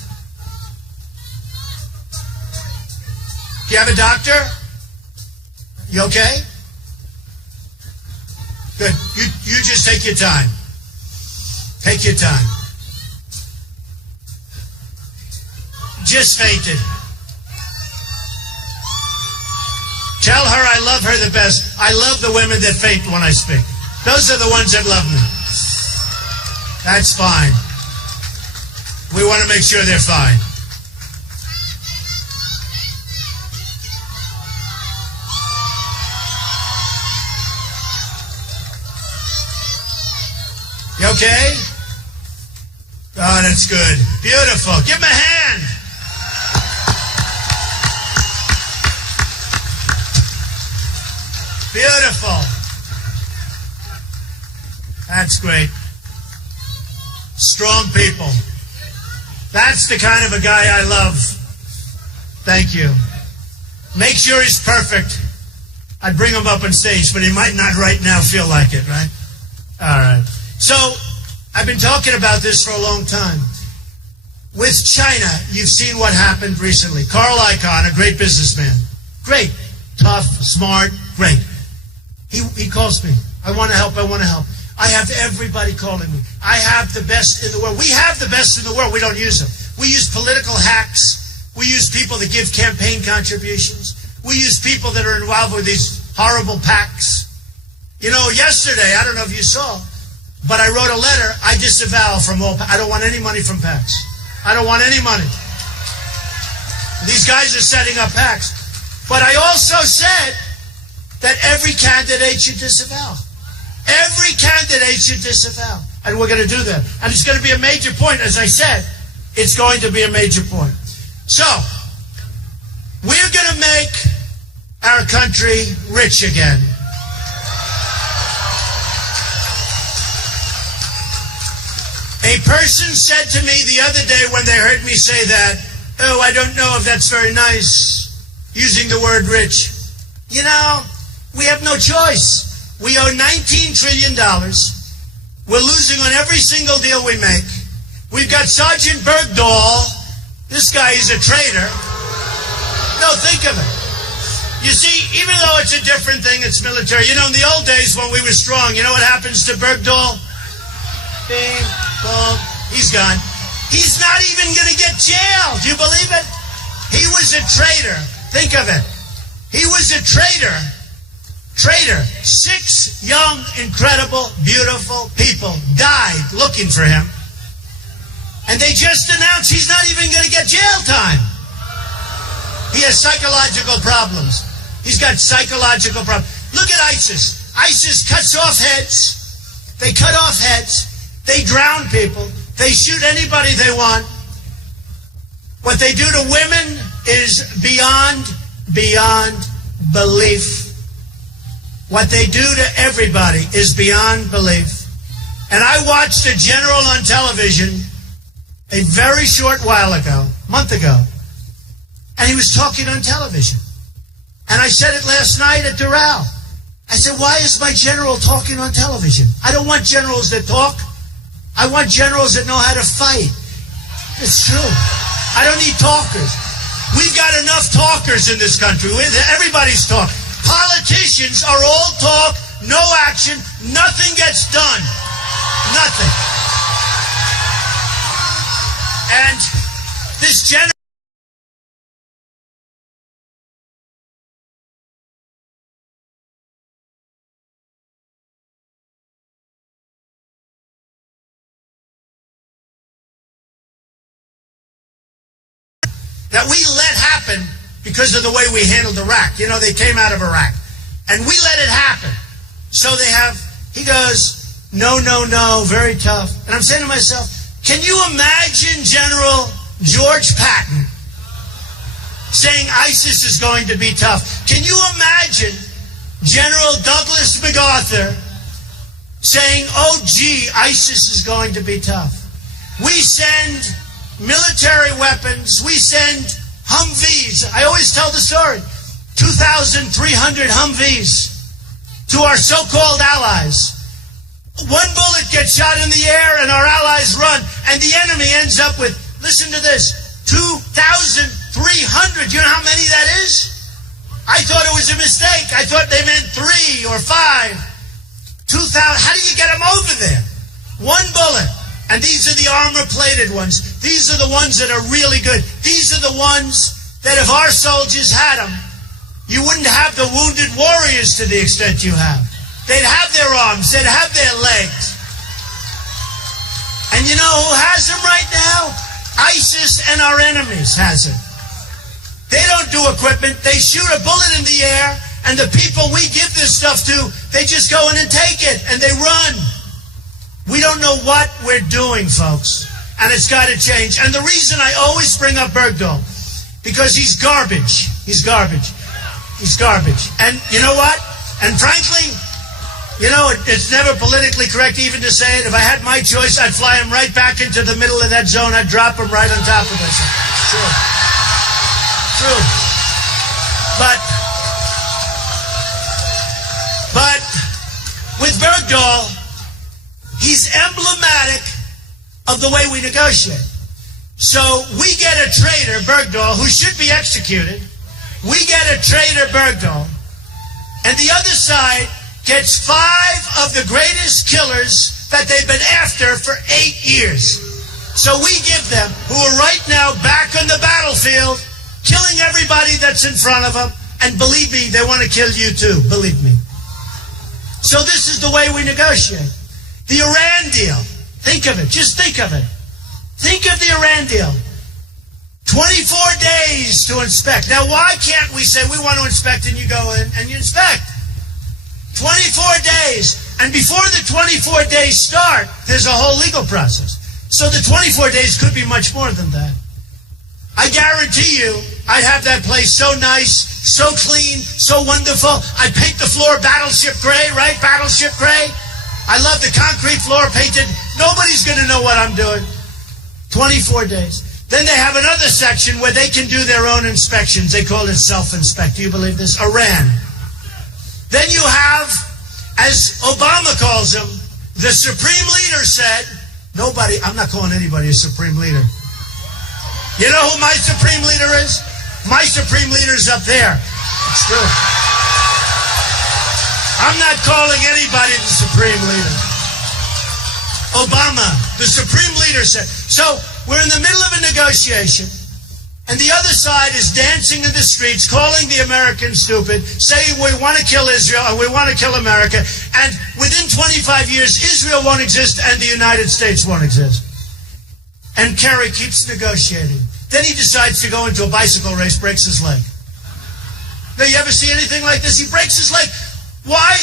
Do you have a doctor? You okay? Good. You just take your time. Take your time. Just fainted. Tell her I love her the best. I love the women that faint when I speak. Those are the ones that love me. That's fine. We want to make sure they're fine. You okay? Oh, that's good. Beautiful. Give him a hand. Beautiful. That's great. Strong people. That's the kind of a guy I love. Thank you. Make sure he's perfect. I'd bring him up on stage, but he might not right now feel like it, right? All right. So, I've been talking about this for a long time. With China, you've seen what happened recently. Carl Icahn, a great businessman. Great. Tough, smart, great. He calls me. I want to help, I want to help. I have everybody calling me. I have the best in the world. We have the best in the world. We don't use them. We use political hacks. We use people that give campaign contributions. We use people that are involved with these horrible PACs. You know, yesterday, I don't know if you saw, But I wrote a letter, I disavow from all, I don't want any money from PACs. I don't want any money. These guys are setting up PACs. But I also said that every candidate should disavow. Every candidate should disavow. And we're going to do that. And it's going to be a major point. As I said, it's going to be a major point. So, we're going to make our country rich again. A person said to me the other day when they heard me say that, oh, I don't know if that's very nice, using the word rich. You know, we have no choice. We owe $19 trillion. We're losing on every single deal we make. We've got Sergeant Bergdahl. This guy is a traitor. No, think of it. You see, even though it's a different thing, it's military. You know, in the old days when we were strong, you know what happens to Bergdahl? Bing, boom, he's gone. He's not even going to get jailed. Do you believe it? He was a traitor. Think of it. He was a traitor. Traitor. 6 young, incredible, beautiful people died looking for him. And they just announced he's not even going to get jail time. He has psychological problems. He's got psychological problems. Look at ISIS. ISIS cuts off heads. They cut off heads. They drown people. They shoot anybody they want. What they do to women is beyond belief. What they do to everybody is beyond belief. And I watched a general on television a very short while ago, month ago, and he was talking on television. And I said it last night at Doral. I said, why is my general talking on television? I don't want generals that talk. I want generals that know how to fight. It's true. I don't need talkers. We've got enough talkers in this country. Everybody's talk. Politicians are all talk, no action, nothing gets done. Nothing. And this general... that we let happen because of the way we handled Iraq. You know, they came out of Iraq. And we let it happen. So they have, he goes, no, very tough. And I'm saying to myself, can you imagine General George Patton saying ISIS is going to be tough? Can you imagine General Douglas MacArthur saying, oh, gee, ISIS is going to be tough? We send military weapons. We send Humvees. I always tell the story. 2,300 Humvees to our so-called allies. One bullet gets shot in the air and our allies run. And the enemy ends up with, listen to this, 2,300. You know how many that is? I thought it was a mistake. I thought they meant 3 or 5. 2,000. How do you get them over there? One bullet. And these are the armor-plated ones. These are the ones that are really good. These are the ones that if our soldiers had them, you wouldn't have the wounded warriors to the extent you have. They'd have their arms. They'd have their legs. And you know who has them right now? ISIS and our enemies has it. They don't do equipment. They shoot a bullet in the air, and the people we give this stuff to, they just go in and take it, and they run. We don't know what we're doing, folks, and it's got to change. And the reason I always bring up Bergdahl, because he's garbage. He's garbage. He's garbage. And you know what? And frankly, you know, it's never politically correct even to say it. If I had my choice, I'd fly him right back into the middle of that zone. I'd drop him right on top of us. True. True. But with Bergdahl, he's emblematic of the way we negotiate. So we get a traitor, Bergdahl, who should be executed. We get a traitor, Bergdahl. And the other side gets 5 of the greatest killers that they've been after for 8 years. So we give them, who are right now back on the battlefield, killing everybody that's in front of them. And believe me, they want to kill you too. Believe me. So this is the way we negotiate. The Iran deal. Think of it. Just think of it. Think of the Iran deal. 24 days to inspect. Now, why can't we say we want to inspect and you go in and you inspect? 24 days. And before the 24 days start, there's a whole legal process. So the 24 days could be much more than that. I guarantee you, I'd have that place so nice, so clean, so wonderful. I'd paint the floor battleship gray, right? Battleship gray. I love the concrete floor painted. Nobody's going to know what I'm doing. 24 days. Then they have another section where they can do their own inspections. They call it self-inspect. Do you believe this? Iran. Then you have, as Obama calls him, the supreme leader said, nobody, I'm not calling anybody a supreme leader. You know who my supreme leader is? My supreme leader is up there. It's true. I'm not calling anybody the supreme leader. Obama, the supreme leader said. So we're in the middle of a negotiation, and the other side is dancing in the streets, calling the Americans stupid, saying we want to kill Israel and we want to kill America, and within 25 years, Israel won't exist and the United States won't exist. And Kerry keeps negotiating. Then he decides to go into a bicycle race, breaks his leg. Now, you ever see anything like this? He breaks his leg. Why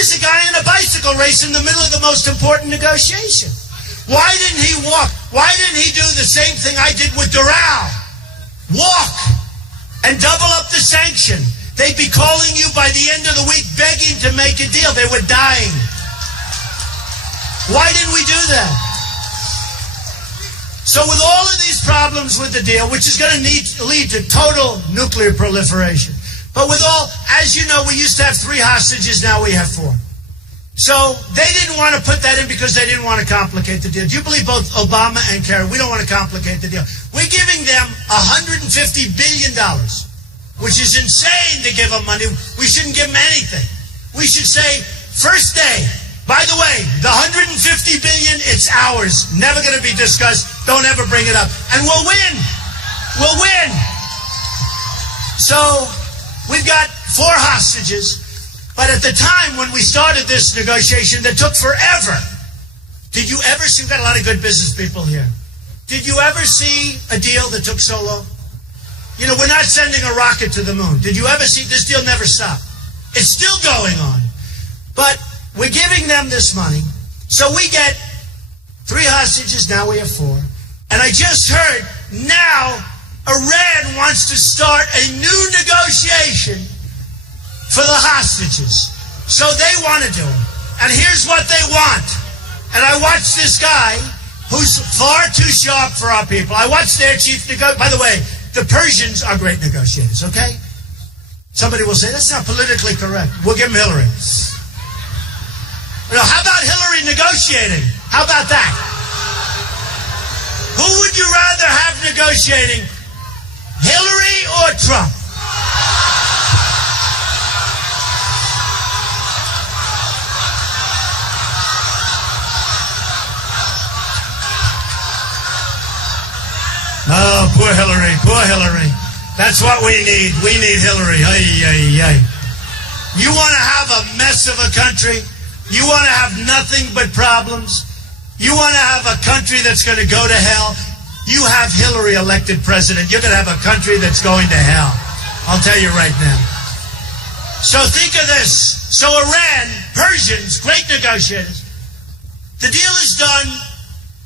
is the guy in a bicycle race in the middle of the most important negotiation? Why didn't he walk? Why didn't he do the same thing I did with Doral? Walk and double up the sanction. They'd be calling you by the end of the week begging to make a deal. They were dying. Why didn't we do that? So with all of these problems with the deal, which is going to lead to total nuclear proliferation, but with all, as you know, we used to have 3 hostages, now we have 4. So they didn't want to put that in because they didn't want to complicate the deal. Do you believe both Obama and Kerry, we don't want to complicate the deal. We're giving them $150 billion, which is insane to give them money. We shouldn't give them anything. We should say, first day, by the way, the $150 billion, it's ours. Never going to be discussed. Don't ever bring it up. And we'll win. We'll win. So we've got 4 hostages. But at the time when we started this negotiation that took forever, did you ever see, we've got a lot of good business people here. Did you ever see a deal that took so long? You know, we're not sending a rocket to the moon. Did you ever see, this deal never stopped. It's still going on. But we're giving them this money. So we get 3 hostages, now we have 4. And I just heard now Iran wants to start a new negotiation for the hostages. So they want to do it. And here's what they want. And I watched this guy who's far too sharp for our people. I watched their chief negotiator. By the way, the Persians are great negotiators, okay? Somebody will say, that's not politically correct. We'll give them Hillary. You know, how about Hillary negotiating? How about that? Who would you rather have negotiating? Hillary or Trump? Oh, poor Hillary, poor Hillary. That's what we need. We need Hillary. Ay, ay, ay. You want to have a mess of a country? You want to have nothing but problems? You want to have a country that's going to go to hell? You have Hillary elected president. You're going to have a country that's going to hell. I'll tell you right now. So think of this. So Iran, Persians, great negotiators. The deal is done.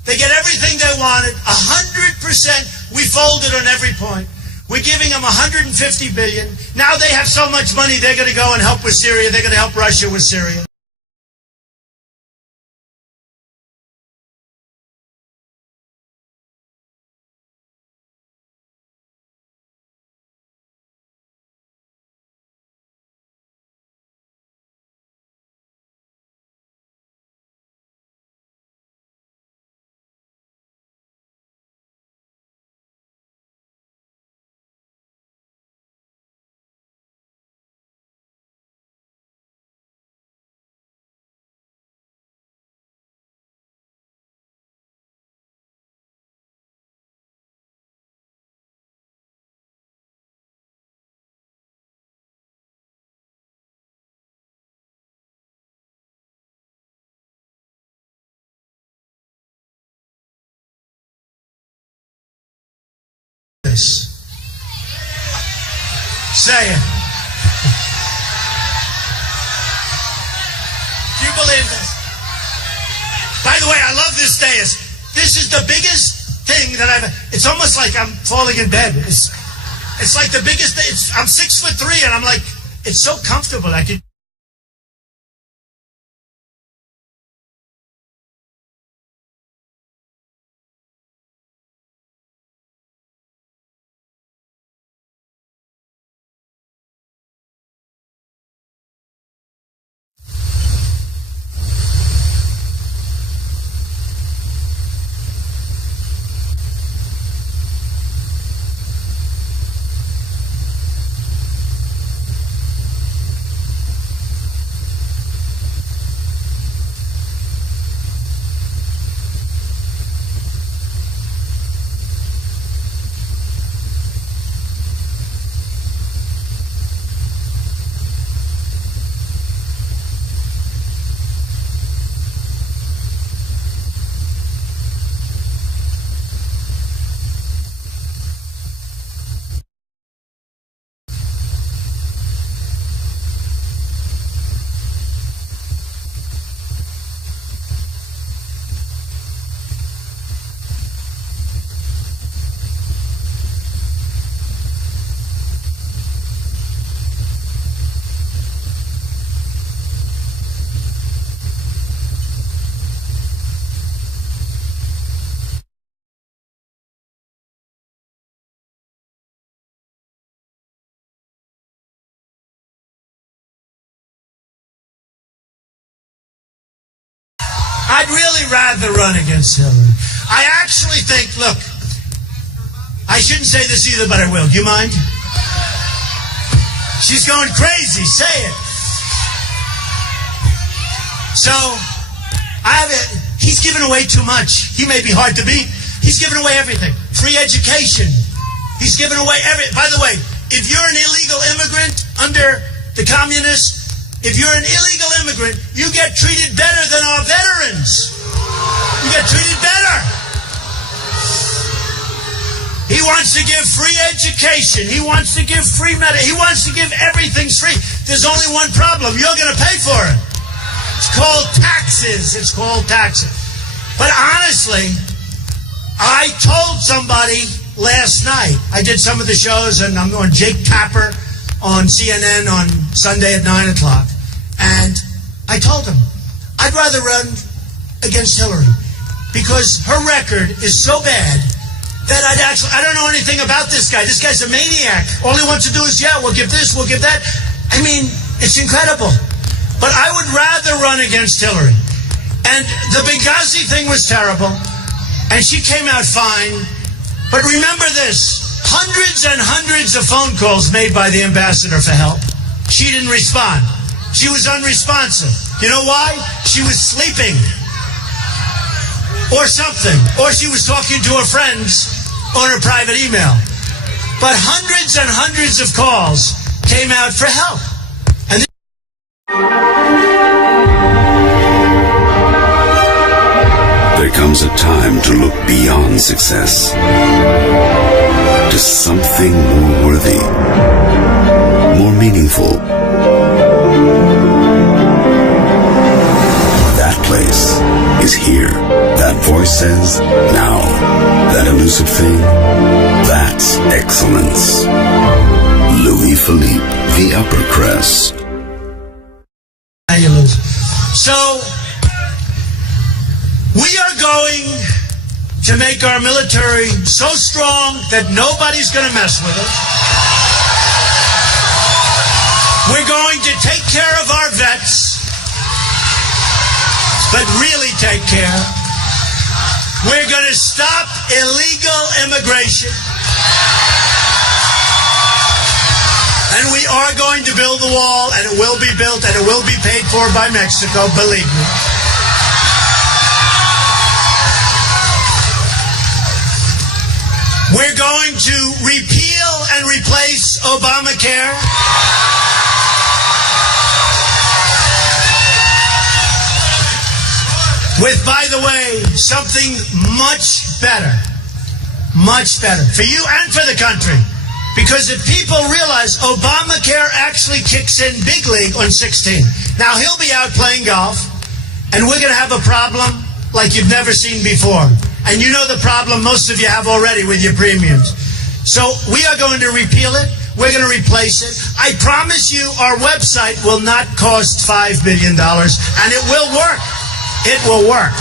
They get everything they wanted, 100%. We folded on every point. We're giving them $150 billion. Now they have so much money, they're going to go and help with Syria. They're going to help Russia with Syria. this? Say it. Do you believe this? By the way, I love this day. This is the biggest thing that it's almost like I'm falling in bed. It's like the biggest thing. I'm 6'3", and I'm like, it's so comfortable. I can. I'd really rather run against Hillary. I actually think, look, I shouldn't say this either, but I will. Do you mind? She's going crazy. Say it. So, he's giving away too much. He may be hard to beat. He's giving away everything. Free education. He's giving away everything. By the way, if you're an illegal immigrant under the communists, if you're an illegal immigrant, you get treated better than our veterans. You get treated better. He wants to give free education. He wants to give free medicine. He wants to give everything free. There's only one problem. You're going to pay for it. It's called taxes. It's called taxes. But honestly, I told somebody last night, I did some of the shows, and I'm on Jake Tapper on CNN on Sunday at 9 o'clock. And I told him, I'd rather run against Hillary because her record is so bad that I don't know anything about this guy. This guy's a maniac. All he wants to do is, yeah, we'll give this, we'll give that. I mean, it's incredible. But I would rather run against Hillary. And the Benghazi thing was terrible, and she came out fine. But remember this, hundreds and hundreds of phone calls made by the ambassador for help. She didn't respond. She was unresponsive. You know why? She was sleeping. Or something. Or she was talking to her friends on her private email. But hundreds and hundreds of calls came out for help. And there comes a time to look beyond success to something more worthy, more meaningful. That place is here. That voice says, now. That elusive thing, that's excellence. Louis Philippe, the upper crest. So, we are going to make our military so strong that nobody's going to mess with it. We're going to take care of our vets, but really take care. We're going to stop illegal immigration. And we are going to build the wall, and it will be built, and it will be paid for by Mexico, believe me. We're going to repeal and replace Obamacare. With, by the way, something much better. Much better. For you and for the country. Because if people realize Obamacare actually kicks in big league on 16. Now, he'll be out playing golf, and we're going to have a problem like you've never seen before. And you know the problem most of you have already with your premiums. So we are going to repeal it. We're going to replace it. I promise you our website will not cost $5 billion, and it will work. It will work.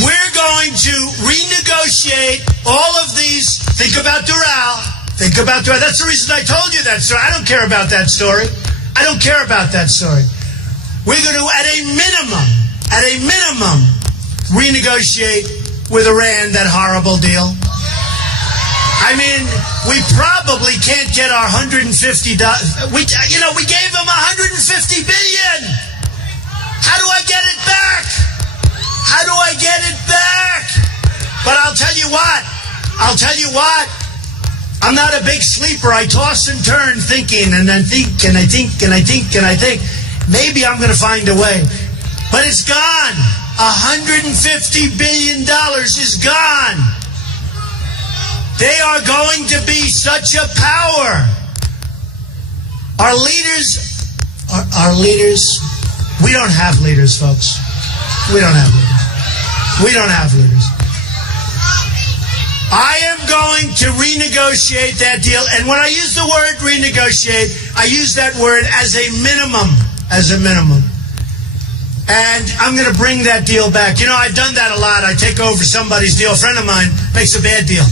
We're going to renegotiate all of these. Think about Doral. Think about Doral. That's the reason I told you that story. I don't care about that story. I don't care about that story. We're going to, at a minimum, renegotiate with Iran that horrible deal. I mean, we probably can't get our $150. We gave them $150 billion. How do I get it back? How do I get it back? But I'll tell you what. I'm not a big sleeper. I toss and turn thinking, and then think, and I think, and I think, and I think. Maybe I'm going to find a way. But it's gone. $150 billion is gone. They are going to be such a power. Our leaders, we don't have leaders, folks. We don't have leaders. I am going to renegotiate that deal. And when I use the word renegotiate, I use that word as a minimum. And I'm going to bring that deal back. You know, I've done that a lot. I take over somebody's deal. A friend of mine makes a bad deal.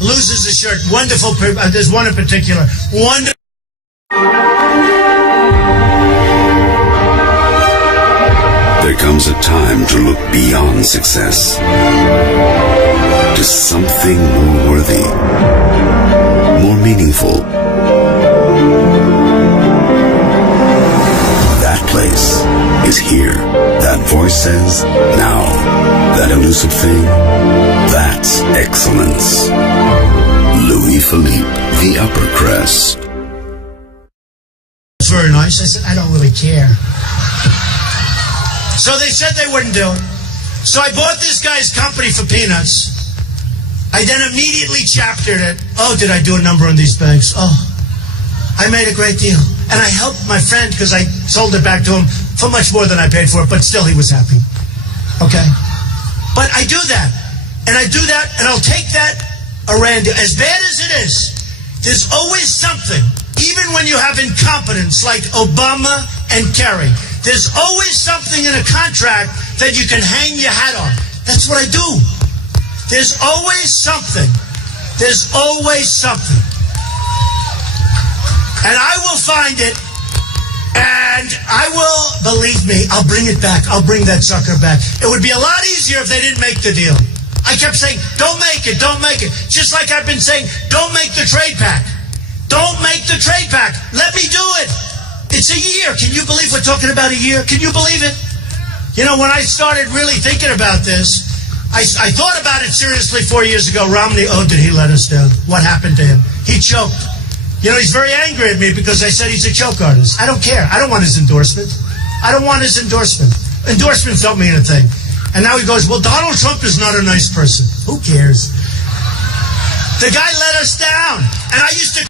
Loses a shirt. Wonderful. There's one in particular. Wonderful. There comes a time to look beyond success to something more worthy, more meaningful. That place is here. That voice says, now. That elusive thing, that's excellence. Louis Philippe, the upper crest. It's very nice. I said, I don't really care. So they said they wouldn't do it. So I bought this guy's company for peanuts. I then immediately chaptered it. Oh, did I do a number on these banks? Oh, I made a great deal. And I helped my friend because I sold it back to him for much more than I paid for it, but still he was happy. Okay? But I do that. And I do that, and I'll take that around. As bad as it is, there's always something, even when you have incompetence like Obama and Kerry, there's always something in a contract that you can hang your hat on. That's what I do. There's always something. There's always something. And I will find it, and I will, believe me, I'll bring it back. I'll bring that sucker back. It would be a lot easier if they didn't make the deal. I kept saying, don't make it, don't make it. Just like I've been saying, don't make the trade pact. Don't make the trade pact. Let me do it. It's a year. Can you believe we're talking about a year? Can you believe it? You know, when I started really thinking about this, I thought about it seriously 4 years ago. Romney, oh, did he let us down? What happened to him? He choked. You know, he's very angry at me because I said he's a choke artist. I don't care. I don't want his endorsement. I don't want his endorsement. Endorsements don't mean a thing. And now he goes, well, Donald Trump is not a nice person. Who cares? The guy let us down. And I used to...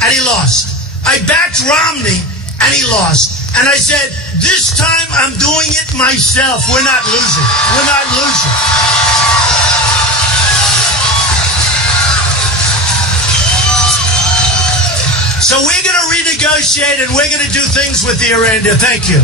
And he lost. I backed Romney, and he lost. And I said, this time I'm doing it myself. We're not losing. We're not losing. So we're going to renegotiate, and we're going to do things with the Iranian. Thank you.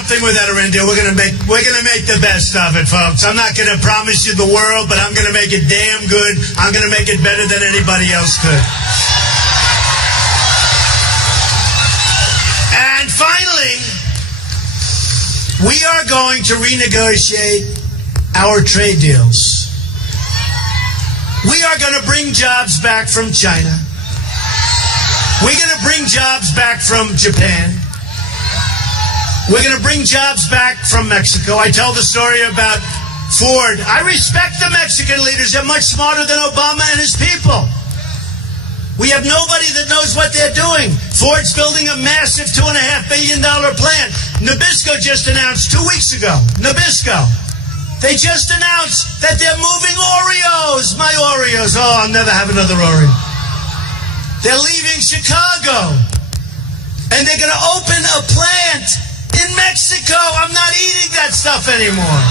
something with that Iran deal. We're gonna make the best of it, folks. I'm not gonna promise you the world, but I'm gonna make it damn good. I'm gonna make it better than anybody else could. And finally, we are going to renegotiate our trade deals. We are going to bring jobs back from China. We're going to bring jobs back from Japan. We're going to bring jobs back from Mexico. I tell the story about Ford. I respect the Mexican leaders. They're much smarter than Obama and his people. We have nobody that knows what they're doing. Ford's building a massive $2.5 billion plant. Nabisco just announced 2 weeks ago. Nabisco. They just announced that they're moving Oreos. My Oreos. Oh, I'll never have another Oreo. They're leaving Chicago. And they're going to open a plant in Mexico. I'm not eating that stuff anymore.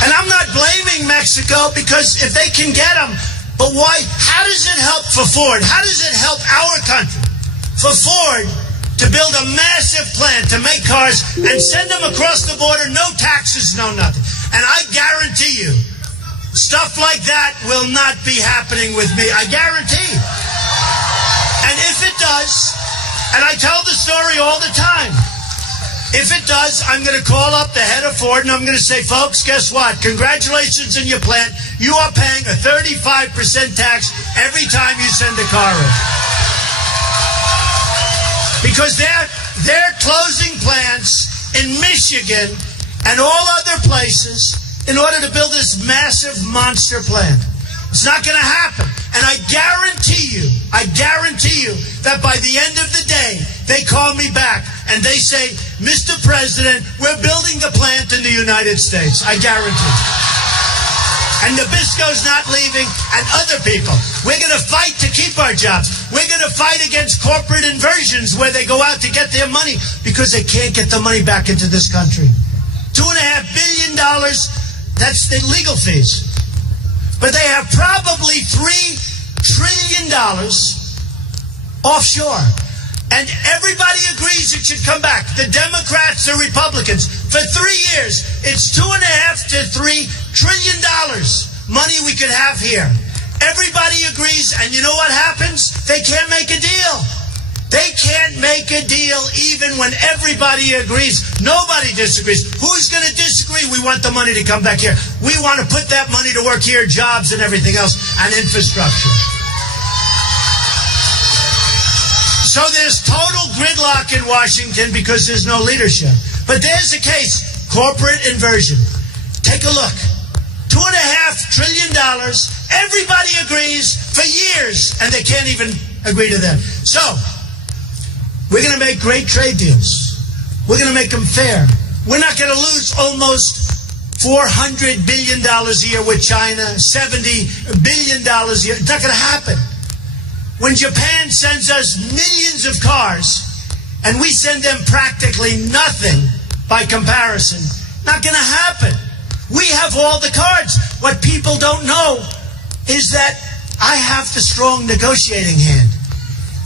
And I'm not blaming Mexico because if they can get them, but why? How does it help for Ford? How does it help our country? For Ford to build a massive plant to make cars and send them across the border, no taxes, no nothing. And I guarantee you, stuff like that will not be happening with me. I guarantee. And if it does, and I tell the story all the time, if it does, I'm going to call up the head of Ford and I'm going to say, folks, guess what? Congratulations in your plant. You are paying a 35% tax every time you send a car in. Because they're closing plants in Michigan and all other places in order to build this massive monster plant. It's not going to happen. And I guarantee you that by the end of the day, they call me back and they say, Mr. President, we're building the plant in the United States. I guarantee. And Nabisco's not leaving, and other people. We're going to fight to keep our jobs. We're going to fight against corporate inversions where they go out to get their money because they can't get the money back into this country. $2.5 billion, that's the legal fees. But they have probably $3 trillion offshore. And everybody agrees it should come back. The Democrats, the Republicans. For 3 years, it's $2.5 to $3 trillion money we could have here. Everybody agrees, and you know what happens? They can't make a deal. They can't make a deal even when everybody agrees. Nobody disagrees. Who's going to disagree? We want the money to come back here. We want to put that money to work here, jobs and everything else, and infrastructure. So there's total gridlock in Washington because there's no leadership. But there's a case, corporate inversion. Take a look. $2.5 trillion. Everybody agrees for years, and they can't even agree to that. So we're going to make great trade deals. We're going to make them fair. We're not going to lose almost $400 billion a year with China, $70 billion a year. It's not going to happen. When Japan sends us millions of cars and we send them practically nothing by comparison, not going to happen. We have all the cards. What people don't know is that I have the strong negotiating hand.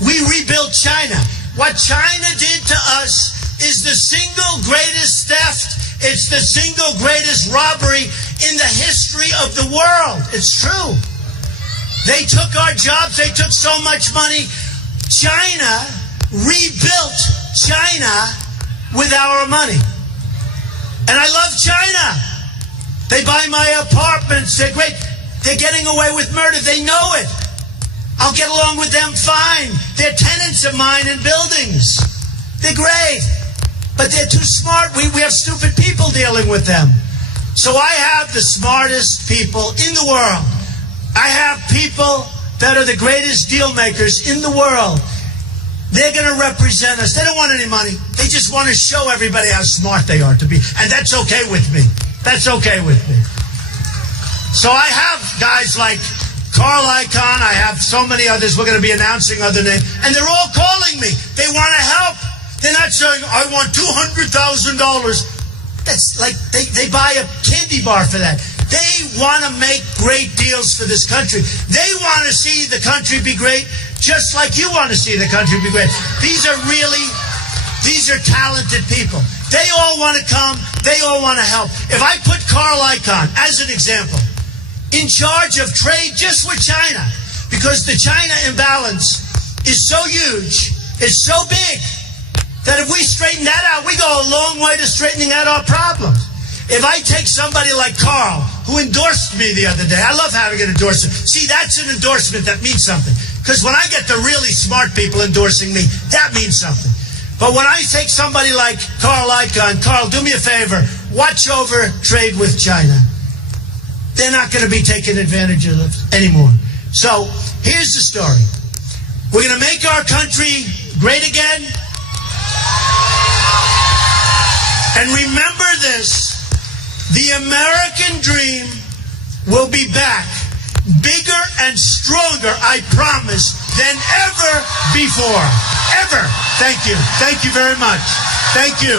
We rebuilt China. What China did to us is the single greatest theft. It's the single greatest robbery in the history of the world. It's true. They took our jobs. They took so much money. China rebuilt China with our money. And I love China. They buy my apartments. They're great. They're getting away with murder. They know it. I'll get along with them fine. They're tenants of mine in buildings. They're great. But they're too smart. We have stupid people dealing with them. So I have the smartest people in the world. I have people that are the greatest deal makers in the world. They're going to represent us. They don't want any money. They just want to show everybody how smart they are to be. And that's okay with me. That's okay with me. So I have guys like Carl Icahn. I have so many others. We're going to be announcing other names. And they're all calling me. They want to help. They're not saying, I want $200,000. That's like they buy a candy bar for that. They want to make great deals for this country. They want to see the country be great just like you want to see the country be great. These are really These are talented people. They all want to come. They all want to help. If I put Carl Icahn, as an example, in charge of trade just with China, because the China imbalance is so huge, it's so big, that if we straighten that out, we go a long way to straightening out our problems. If I take somebody like Carl, who endorsed me the other day, I love having an endorsement. See, that's an endorsement that means something. Because when I get the really smart people endorsing me, that means something. But when I take somebody like Carl Icahn, Carl, do me a favor, watch over trade with China. They're not going to be taken advantage of anymore. So, here's the story. We're going to make our country great again. And remember this. The American dream will be back, bigger and stronger, I promise, than ever before. Ever. Thank you. Thank you very much. Thank you.